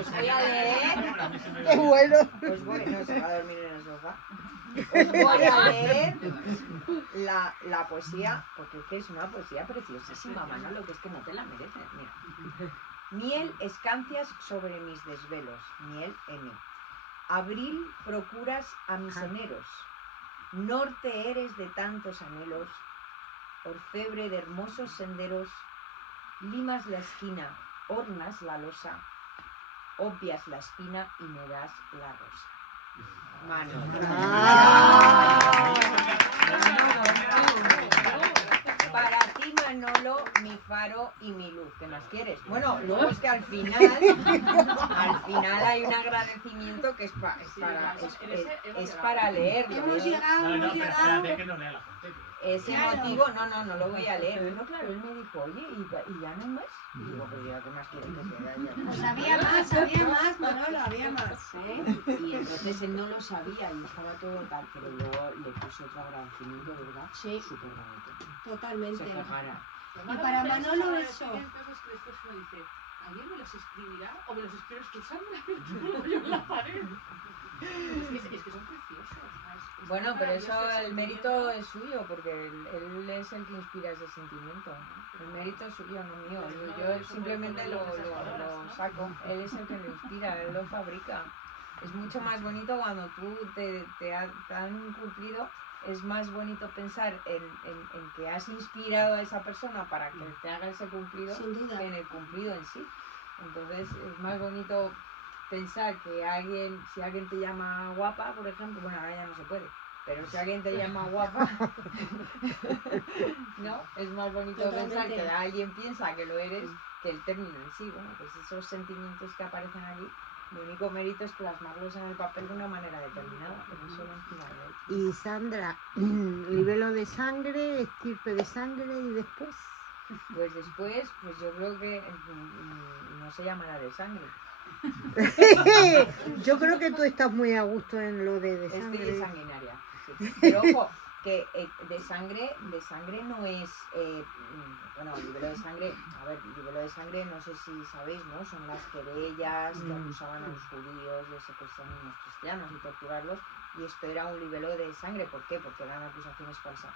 os voy a leer. ¡Qué bueno! Pues bueno, se va a dormir en el sofá. Os voy a leer la poesía, porque es que es una poesía preciosísima, Manolo, que es que no te la mereces. Mira. Miel escancias sobre mis desvelos, miel N. Abril procuras a mis eneros, norte eres de tantos anhelos, orfebre de hermosos senderos, limas la esquina, ornas la losa, obvias la espina y me das la rosa. Para ti, Manolo, mi faro y mi luz. ¿Qué más quieres? Bueno, luego es que al final hay un agradecimiento que es para leerlo. Hemos llegado, No, hemos pero llegado. espérate que no lea la gente. Ese Claro. motivo, no lo voy a leer. Pero claro, él me dijo, oye, ¿y ya no hay más? Y digo, pues ya, ¿qué más quieres que sea? Pues había más, Manolo, había más. Y entonces él no lo sabía y estaba todo tal, pero luego le puso otro agradecimiento, ¿verdad? Sí. Súper bonito. Totalmente. Se quejara. Y para Manolo eso. Entonces que después uno dice, ¿alguien me los escribirá o me los escribes tú, Sandra? Yo yo en la pared. Es que son preciosos. ¿no? Bueno, pero eso, maravilloso ese el mérito es suyo, porque él es el que inspira ese sentimiento. El mérito es suyo, no mío. Yo simplemente lo saco. Él es el que lo inspira, él lo fabrica. Es mucho más bonito cuando tú te han cumplido. Es más bonito pensar en que has inspirado a esa persona para que te haga ese cumplido Sin duda. que en el cumplido en sí. Entonces es más bonito pensar que si alguien te llama guapa, por ejemplo, bueno, ahora ya no se puede, pero si alguien te llama guapa, ¿no? Es más bonito Totalmente. pensar que alguien piensa que lo eres que el término en sí. Bueno, pues esos sentimientos que aparecen aquí, mi único mérito es plasmarlos en el papel de una manera determinada, pero eso lo inspira a él. Y Sandra, libelo de sangre, estirpe de sangre y después. Pues después, pues yo creo que no se llamará de sangre. Yo creo que tú estás muy a gusto en lo de Estoy sangre. sanguinaria. Sí. Pero ojo, que de sangre no es, bueno, libelo de sangre, a ver, libelo de sangre, no sé si sabéis, ¿no? Son las querellas que acusaban a los judíos de secuestrar a niños cristianos y torturarlos, y esto era un libelo de sangre. ¿Por qué? Porque eran acusaciones falsas.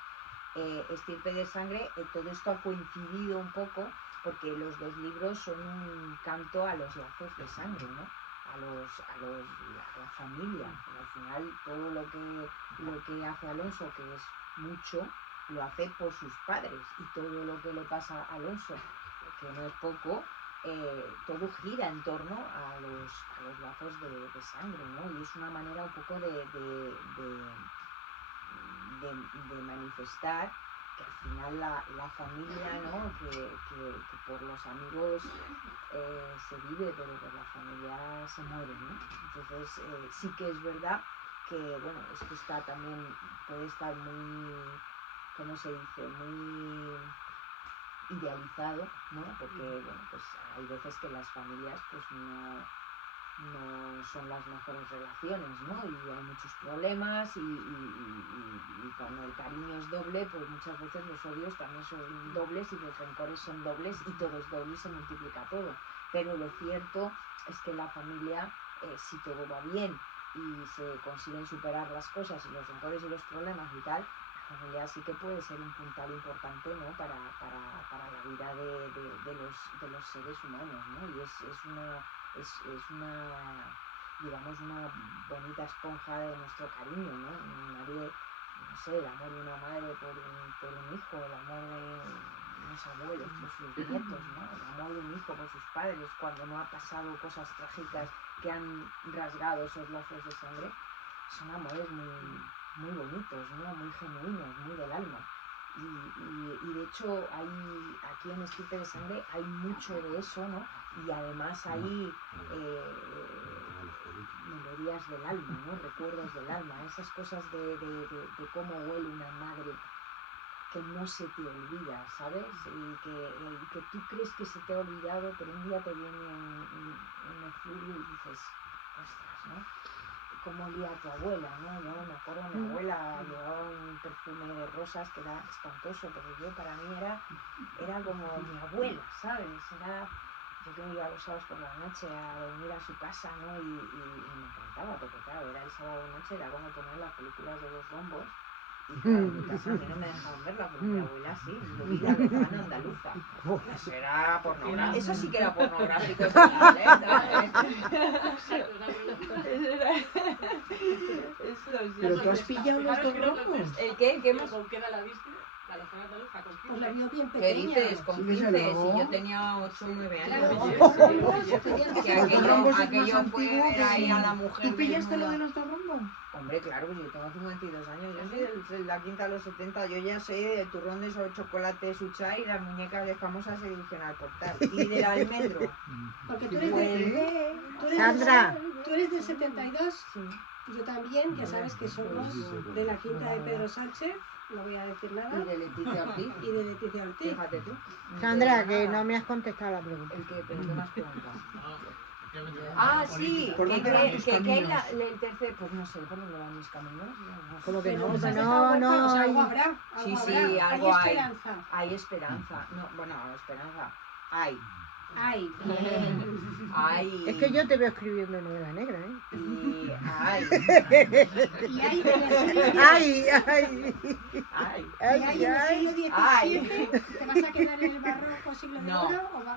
Estirpe de sangre, todo esto ha coincidido un poco porque los dos libros son un canto a los lazos de sangre, ¿no? A la familia. Al final todo lo que hace Alonso, que es mucho, lo hace por sus padres, y todo lo que le pasa a Alonso, que no es poco, todo gira en torno a los lazos de sangre, ¿no? Y es una manera un poco de manifestar que al final la familia, ¿no? que por los amigos se vive, pero por la familia se muere, ¿no? Entonces sí que es verdad que, bueno, esto está también, puede estar muy, ¿cómo se dice?, muy idealizado, ¿no? Porque, bueno, pues hay veces que las familias pues no son las mejores relaciones, ¿no? Y hay muchos problemas y cuando el cariño es doble, pues muchas veces los odios también son dobles y los rencores son dobles y todo es doble y se multiplica todo. Pero lo cierto es que la familia, si todo va bien y se consiguen superar las cosas y los rencores y los problemas y tal, la familia sí que puede ser un puntal importante, ¿no? para la vida de los seres humanos, ¿no? Y es una, digamos, una bonita esponja de nuestro cariño, ¿no? Nadie, no sé, el amor de una madre por un hijo, el amor de unos abuelos por sus nietos, ¿no? El amor de un hijo por sus padres cuando no ha pasado cosas trágicas que han rasgado esos lazos de sangre, son amores muy bonitos, ¿no? Muy genuinos, muy del alma. Y de hecho aquí en Estirpe de Sangre hay mucho de eso, ¿no? Y además hay melodías del alma, ¿no? Recuerdos del alma, esas cosas de cómo huele una madre que no se te olvida, ¿sabes? Y que tú crees que se te ha olvidado, pero un día te viene un eflurio y dices, ostras, ¿no? ¿Cómo olía a tu abuela, no? Yo me acuerdo, mi abuela llevaba un perfume de rosas que era espantoso, pero yo para mí era como mi abuela, ¿sabes? Yo que me iba los sábados por la noche a dormir a su casa, ¿no? Y me encantaba, porque claro, era el sábado noche, era como poner las películas de los rombos. Y claro, en mi casa a mí no me dejaban verla, pero mi abuela sí, lo vi la lejana andaluza. Eso era pornográfico. Eso sí que era pornográfico. Pero tú has pillado los dos rombos. ¿El qué? ¿Qué hemos...? ¿Con qué edad la viste? La lejana andaluza, con 15. Pues la vio bien ¿Qué pequeña. dices? Con Sí, 15, desde si luego. yo tenía 8 o 9 años. Claro, Sí, los sí, rombos sí, sí. tenían Que que Los dos rombos es aquello más fue antiguo ver que ahí sí. a la mujer. ¿Tú pillaste lo desnuda. de los dos rombos? Hombre, claro, pues yo tengo 52 años, yo soy de la quinta a los 70, yo ya soy del turrón de chocolate Suchar y las muñecas de famosas edición al portal. Y del almendro. Porque tú eres Sandra. tú eres del 72, Sí. yo también, ya sabes que somos de la quinta de Pedro Sánchez, no voy a decir Y nada, de Leticia Ortiz. y de Leticia Ortiz. Fíjate tú. Sandra, que no me has contestado la pregunta. El que, pero ¿qué más preguntas? No, efectivamente, Ah, política. sí, ¿Por dónde van tus que caminos? el tercer, pues no sé, ¿por dónde van mis caminos? ¿Cómo que Pero no? nos has no, dejado huérfanos, no, algo hay- habrá, Sí, algo sí, habrá. algo hay. Esperanza. Hay esperanza. No, bueno, esperanza. Hay. Ay, bien. Hay. Es que yo te veo escribiendo novela negra, ¿eh? Y hay. Y hay en el siglo ¡Ay, ay! Hay. y hay ¡Ay, en el ay! siglo Ay. XVII, ¿te vas a quedar en el barroco siglo de No. oro o no?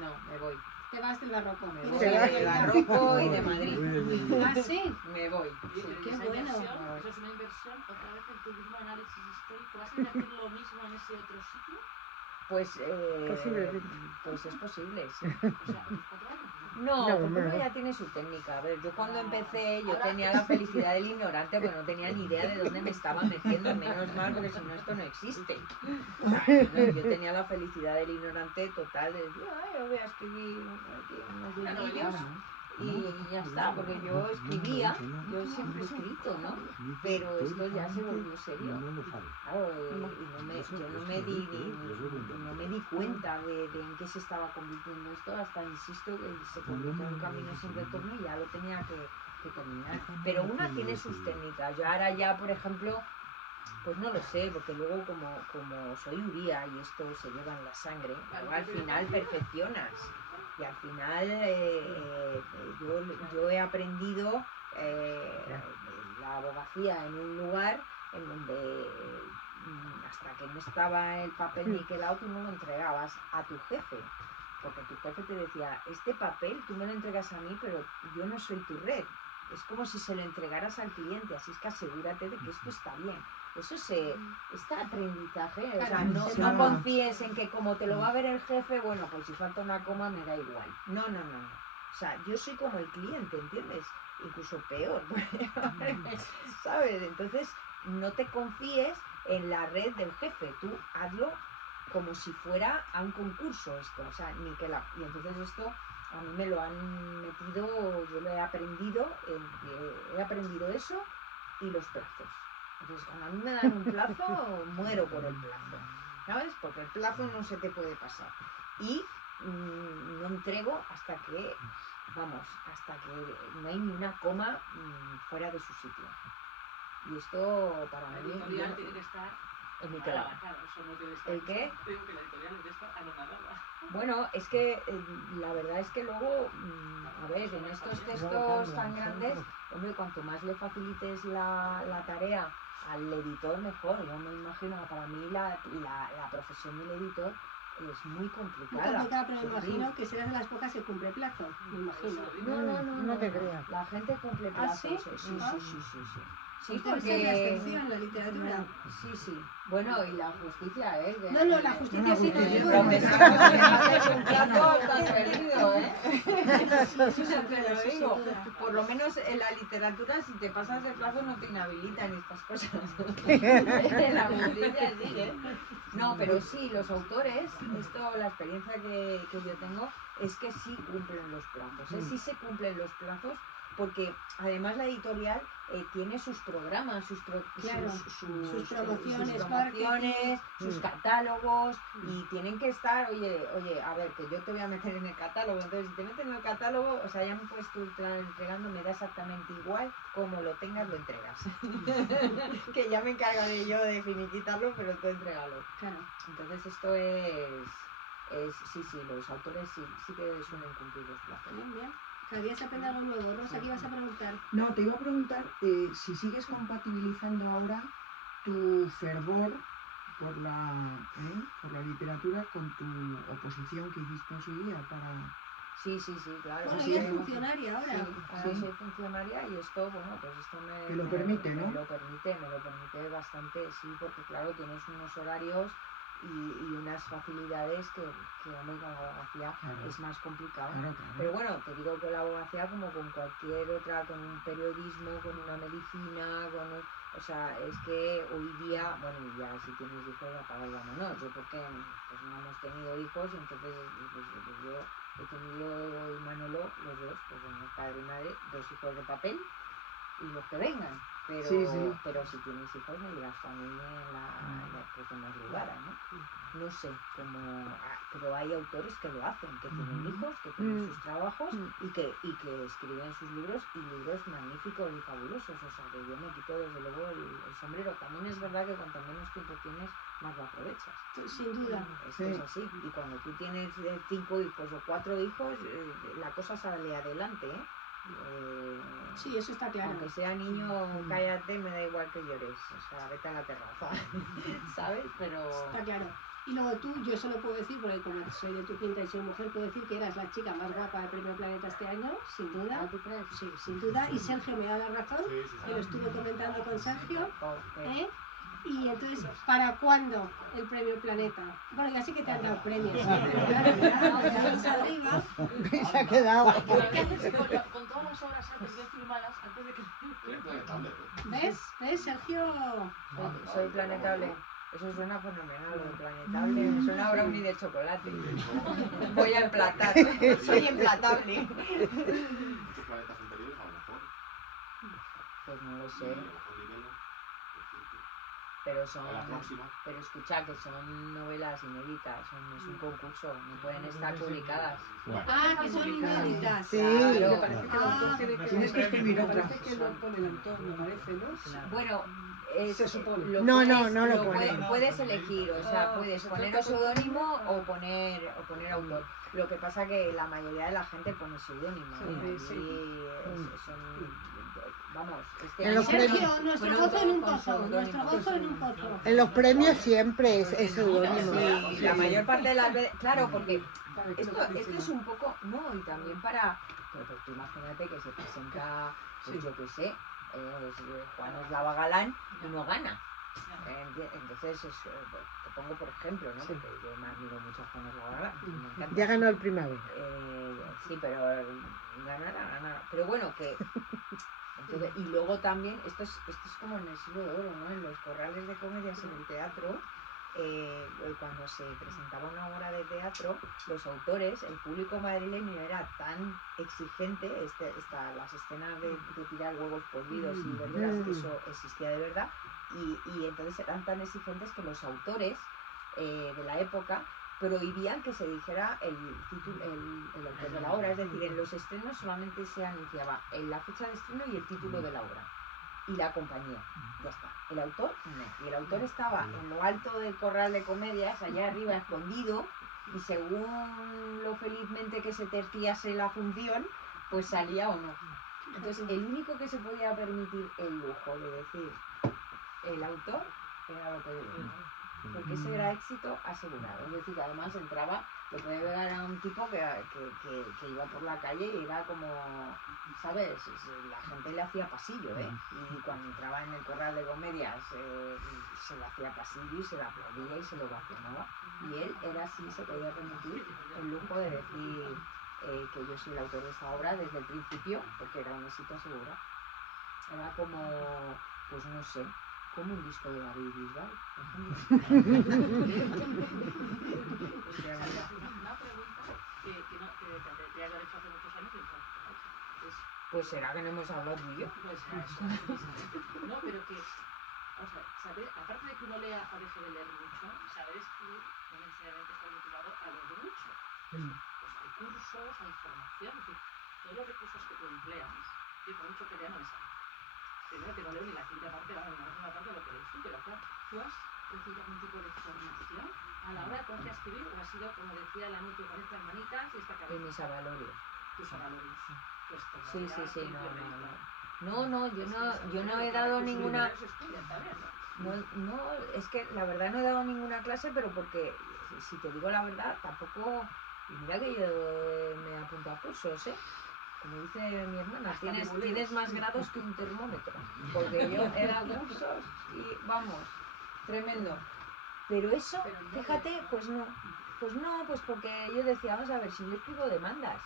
No, me voy. Te vas del barroco. Me Tienes voy que vas. de ir. Barroco y de Madrid. Ah, sí. Me voy. Y Sí. Qué esa bueno. inversión, eso es una inversión otra vez en tu mismo análisis histórico. ¿Vas a invertir lo mismo en ese otro sitio? Pues, Posiblemente. pues es posible, sí. O sea, ¿tus 4 años? No, No, porque uno no. ya tiene su técnica. A ver, yo cuando empecé, yo tenía la felicidad del ignorante, pero no tenía ni idea de dónde me estaba metiendo, menos mal, porque si no esto no existe. O sea, yo tenía la felicidad del ignorante total, de decir, ay, yo voy a escribir aquí unos librillos y ya está, porque yo escribía, yo siempre he escrito, ¿no? Pero esto ya se volvió serio. Claro, yo no me di cuenta de en qué se estaba convirtiendo esto, hasta insisto que se convirtió en un camino sin retorno y ya lo tenía que terminar. Pero una tiene sus técnicas. Yo ahora ya, por ejemplo, pues no lo sé, porque luego como soy Uría y esto se lleva en la sangre, luego al final perfeccionas. Y al final yo he aprendido la abogacía en un lugar en donde hasta que no estaba el papel niquelado tú no lo entregabas a tu jefe. Porque tu jefe te decía, este papel tú me lo entregas a mí, pero yo no soy tu red. Es como si se lo entregaras al cliente, así es que asegúrate de que esto está bien. Eso este aprendizaje, o sea, Claro, no confíes en que como te lo va a ver el jefe, bueno, pues si falta una coma me da igual. No. O sea, yo soy como el cliente, ¿entiendes? Incluso peor, ¿sabes? Entonces, no te confíes en la red del jefe, tú hazlo como si fuera a un concurso esto, o sea, niquelado. Y entonces esto a mí me lo han metido, yo lo he aprendido eso y los plazos. Entonces, cuando a mí me dan un plazo, muero por el plazo, ¿sabes? Porque el plazo no se te puede pasar. Y no entrego hasta que no hay ni una coma fuera de su sitio. Y esto para La mí... editorial tiene que estar en mi anonadada, claro, eso no tiene que estar. ¿El qué? Digo que la editorial tiene que estar anonadada. Bueno, es que la verdad es que luego, a ver, en estos textos tan grandes, hombre, cuanto más le facilites la tarea al editor, mejor. Yo me imagino que para mí la profesión del editor es muy Muy complicada. complicado, pero me Sí. imagino que serás de las pocas que cumple plazo, me imagino. No te creas. La gente cumple ¿Ah, plazos. sí? Sí. Ah. Sí, Debe ser la porque... excepción la literatura. Sí. Bueno, y la justicia, ¿eh? No, la justicia sí, no digo. un plazo transferido, ¿eh? Eso te lo Sí, sin digo. duda. Por lo menos en la literatura, si te pasas de plazo, no te inhabilitan estas cosas. En la justicia sí, ¿eh? No, pero sí, los autores, la experiencia que yo tengo es que sí cumplen los plazos, ¿eh? Sí se cumplen los plazos porque además la editorial tiene sus programas, sus promociones, promociones, sus catálogos, y tienen que estar, oye, a ver, que yo te voy a meter en el catálogo, entonces si te meten en el catálogo, o sea, ya me puedes tú estar entregando, me da exactamente igual, como lo tengas, lo entregas. Que ya me encargaré yo de finiquitarlo, pero tú entrégalo. Claro. Entonces esto sí, los autores sí que suelen cumplir los plazos. Bien, bien. Cada día se aprende algo nuevo. Rosa, ¿qué ibas a preguntar? No, te iba a preguntar si sigues compatibilizando ahora tu fervor por la literatura con tu oposición que hiciste en su día para... Sí, claro. Bueno, Sí, ella es funcionaria ahora. Ahora soy funcionaria y esto, bueno, pues esto Te lo permite, ¿no? me lo permite bastante, sí, porque claro, tienes unos horarios y unas facilidades que hombre, con la abogacía Claro. es más complicado. Claro. Pero bueno, te digo que la abogacía, como con cualquier otra, con un periodismo, con una medicina, o sea, es que hoy día, bueno, ya si tienes hijos, apaga y vámonos. Yo porque pues no hemos tenido hijos, entonces pues yo he tenido y Manolo, los dos, pues bueno, padre y madre, 2 hijos de papel y los que vengan. Pero, Sí. pero si tienes hijos, me dirás también en la que más lugar, ¿no? No sé cómo. Pero hay autores que lo hacen, que tienen hijos, que tienen sus trabajos y que escriben sus libros, y libros magníficos y fabulosos. O sea, que yo me quito desde luego el sombrero. También es verdad que cuanto menos tiempo tienes, más lo aprovechas. Sin duda. Esto es así. Y cuando tú tienes 5 hijos o 4 hijos, la cosa sale adelante, ¿eh? Sí, eso está claro. Aunque sea niño, cállate, me da igual que llores, o sea, vete a la terraza, ¿sabes? Pero... Está claro. Y luego tú, yo solo puedo decir, porque como soy de tu quinta y soy mujer, puedo decir que eras la chica más guapa del Premio Planeta este año, sin duda. ¿Ah, tú crees? Sí, sin duda. Y Sergio me da la razón, que lo estuve comentando con Sergio. ¿Eh? Y entonces, ¿para cuándo el Premio Planeta? Bueno, ya sé que te han dado premios, ¿sí? Pero claro, ya vamos arriba. Se ha quedado. ¿Qué haces con todas las obras antes de firmadas, antes de que... ¿Ves, Sergio? Soy planetable. Eso suena fenomenal, lo de planetable. Me suena a brownie de chocolate. Voy a emplatar. Soy emplatable. Muchos planetas anteriores a lo mejor. Pues no lo sé. A lo mejor Libelo, Pero son. la próxima. Pero escucha, que son novelas inéditas, es un concurso, no pueden estar publicadas. Ah, que son inéditas. Sí. Claro. Me parece que el autor tiene que... Tienes que escribir otra. Parece que lo pone el autor, me parece, ¿no? Bueno, Se supone. No lo pone. puedes elegir, o sea, puedes poner un seudónimo o poner autor. Lo que pasa que la mayoría de la gente pone seudónimo. Vamos, En los Sergio, nuestro gozo en un pozo. Nuestro gozo en un pozo. En los premios siempre es seudónimo. Sí, la mayor parte de las veces, claro, porque esto es un poco, no, y también pero tú imagínate que se presenta, pues yo qué sé, Juan Eslava Galán y no gana. Entonces, te pongo por ejemplo, ¿no? Porque yo me admiro mucho a Juan Eslava Galán, me encanta. Ya ganó el primavera. Sí, pero ganar. Pero bueno, que... Entonces, y luego también, esto es como en el siglo de oro, ¿no? En los corrales de comedias en el teatro, cuando se presentaba una obra de teatro, los autores, el público madrileño era tan exigente, las escenas de tirar huevos podridos y verduras, eso existía de verdad, y entonces eran tan exigentes que los autores de la época prohibían que se dijera el autor de la obra, es decir, en los estrenos solamente se anunciaba la fecha de estreno y el título de la obra y la compañía, ya está. El autor no, y el autor estaba en lo alto del corral de comedias, allá arriba escondido, y según lo felizmente que se terciase la función, pues salía o no. Entonces el único que se podía permitir el lujo de decir el autor era lo que decía. Porque ese era éxito asegurado. Es decir, además entraba, lo puede ver a un tipo que iba por la calle y era como, ¿sabes? La gente le hacía pasillo, ¿eh? Y cuando entraba en el corral de comedias se le hacía pasillo y se le aplaudía y se lo vacionaba. Y él era así, se podía permitir el lujo de decir que yo soy el autor de esta obra desde el principio, porque era un éxito asegurado. Era como, pues no sé, como un disco de David Bisbal. Una pregunta que te has hecho hace muchos años y es Pues será que no hemos hablado tú y yo. Pues eso. No, pero que, o sea, saber, aparte de que uno lea o deje de leer mucho, saber escribir no necesariamente está vinculado a leer mucho. Pues hay cursos, hay formación, es decir, todos los recursos que tú empleas, yo por mucho que lea no me sale. Primero que no leo ni la quinta parte, vamos, no es una parte de lo que lees tú, pero claro, tú has recibido algún tipo de formación a la hora de ponerte a escribir, o ha sido, como decía el anuncio, con estas manitas y esta Y cabeza. mis avalorios. Tus valores. Pues Sí, sí, sí, no, no, no. No, yo Es que no, eso, yo no los he dado recursos ninguna... literarios se estudian también, ¿no? No, es que la verdad no he dado ninguna clase, pero porque, si te digo la verdad, tampoco... Y mira que yo me apunto a cursos, ¿eh? Como dice mi hermana, tienes más grados que un termómetro. Porque yo he dado cursos y vamos, tremendo. Pero eso, fíjate, pues no, pues porque yo decía, vamos a ver, si yo escribo demandas.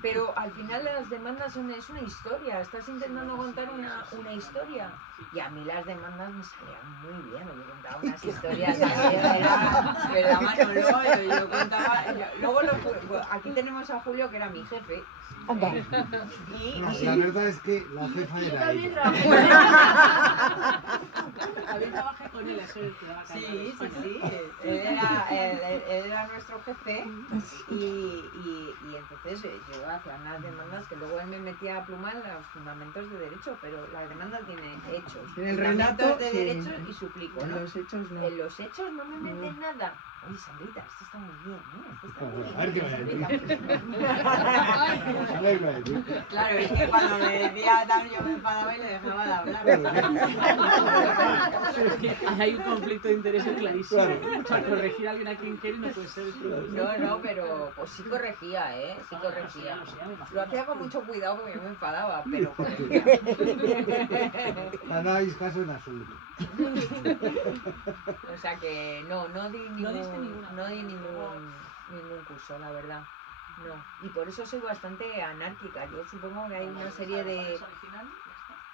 Pero al final las demandas es una historia, estás intentando contar una historia. Y a mí las demandas me salían muy bien, yo contaba unas historias, era Manolo, yo contaba, luego aquí tenemos a Julio que era mi jefe. La verdad es que la jefa era También ella. trabajé con él, eso es el que daba calma de Sí, España. sí, él era nuestro jefe y entonces yo hacía unas demandas que luego él me metía a plumar en los fundamentos de derecho, pero la demanda tiene hechos, En el fundamentos relato, de sí. derecho y suplico, En ¿no? los hechos no. En los hechos no me meten nada. Oye, Sandrita, esto está muy bien, ¿eh? Esto está muy bien. A ver qué vaya a decir. Sandrita. A ver qué vaya a decir. Claro, es que cuando me decía tal yo me enfadaba y le dejaba de hablar. Es que hay un conflicto de intereses clarísimo. O sea, corregir a alguien a quien quiere no puede ser el problema. No, pero pues sí corregía, ¿eh? Sí corregía. Lo hacía con mucho cuidado porque yo me enfadaba, pero corregía. No hagáis caso en absoluto. O sea que no di diste ninguna. ningún curso, la verdad. No. Y por eso soy bastante anárquica. Yo supongo que hay una serie de...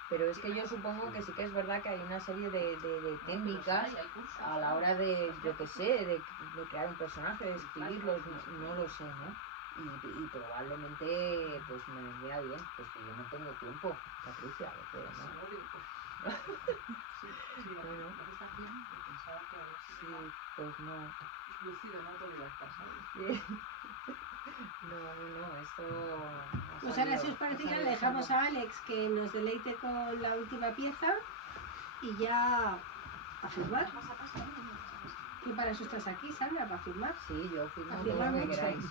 Pero es que yo supongo que sí que es verdad que hay una serie de técnicas a la hora de, yo qué sé, de crear un personaje, de escribirlos, no lo sé, ¿no? Y probablemente pues me vendría bien, pues que yo no tengo tiempo, Patricia, pero no. Bueno, sí, pues no. Lucido, no autodidacta, ¿sabes? No, esto... Pues ahora, si os parece, ya le dejamos a Alex que nos deleite con la última pieza y ya a firmar. Que para eso estás aquí, Sandra, para firmar. Sí, yo firmo A todo firmar lo que mucho. queráis.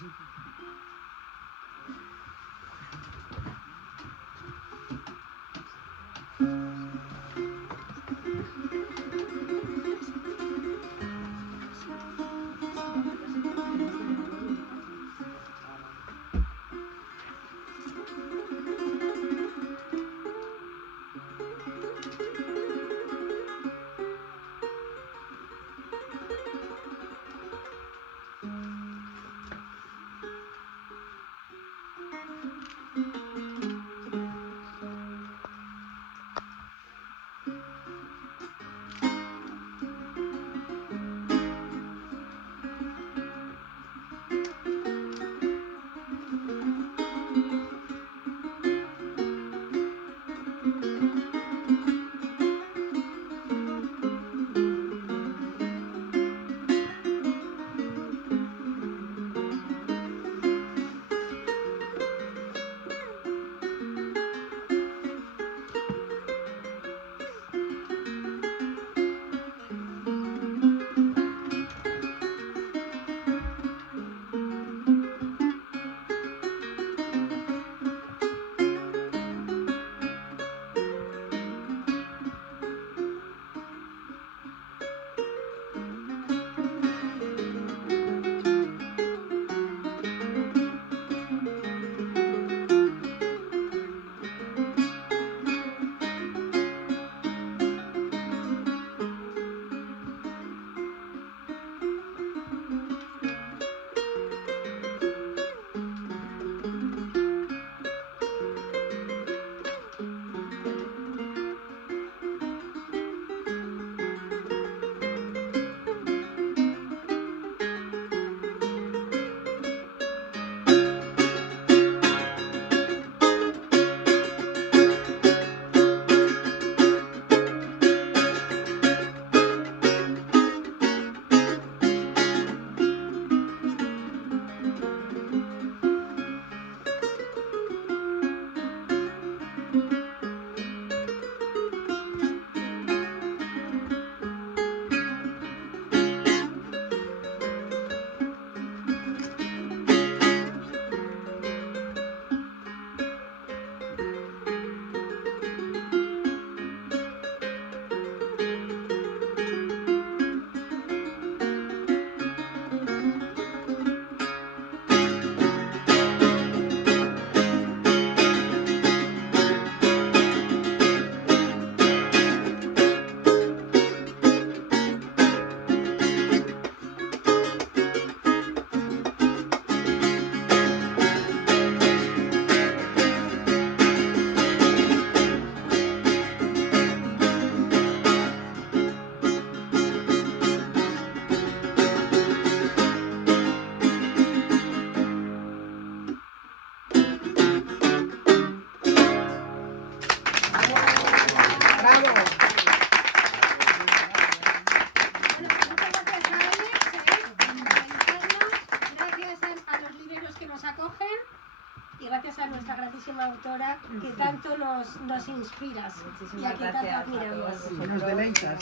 gracias a nuestra gratísima autora que tanto nos inspiras y a Muchísimas quien tanto gracias a admiramos. todos Y nos vosotros. deleitas.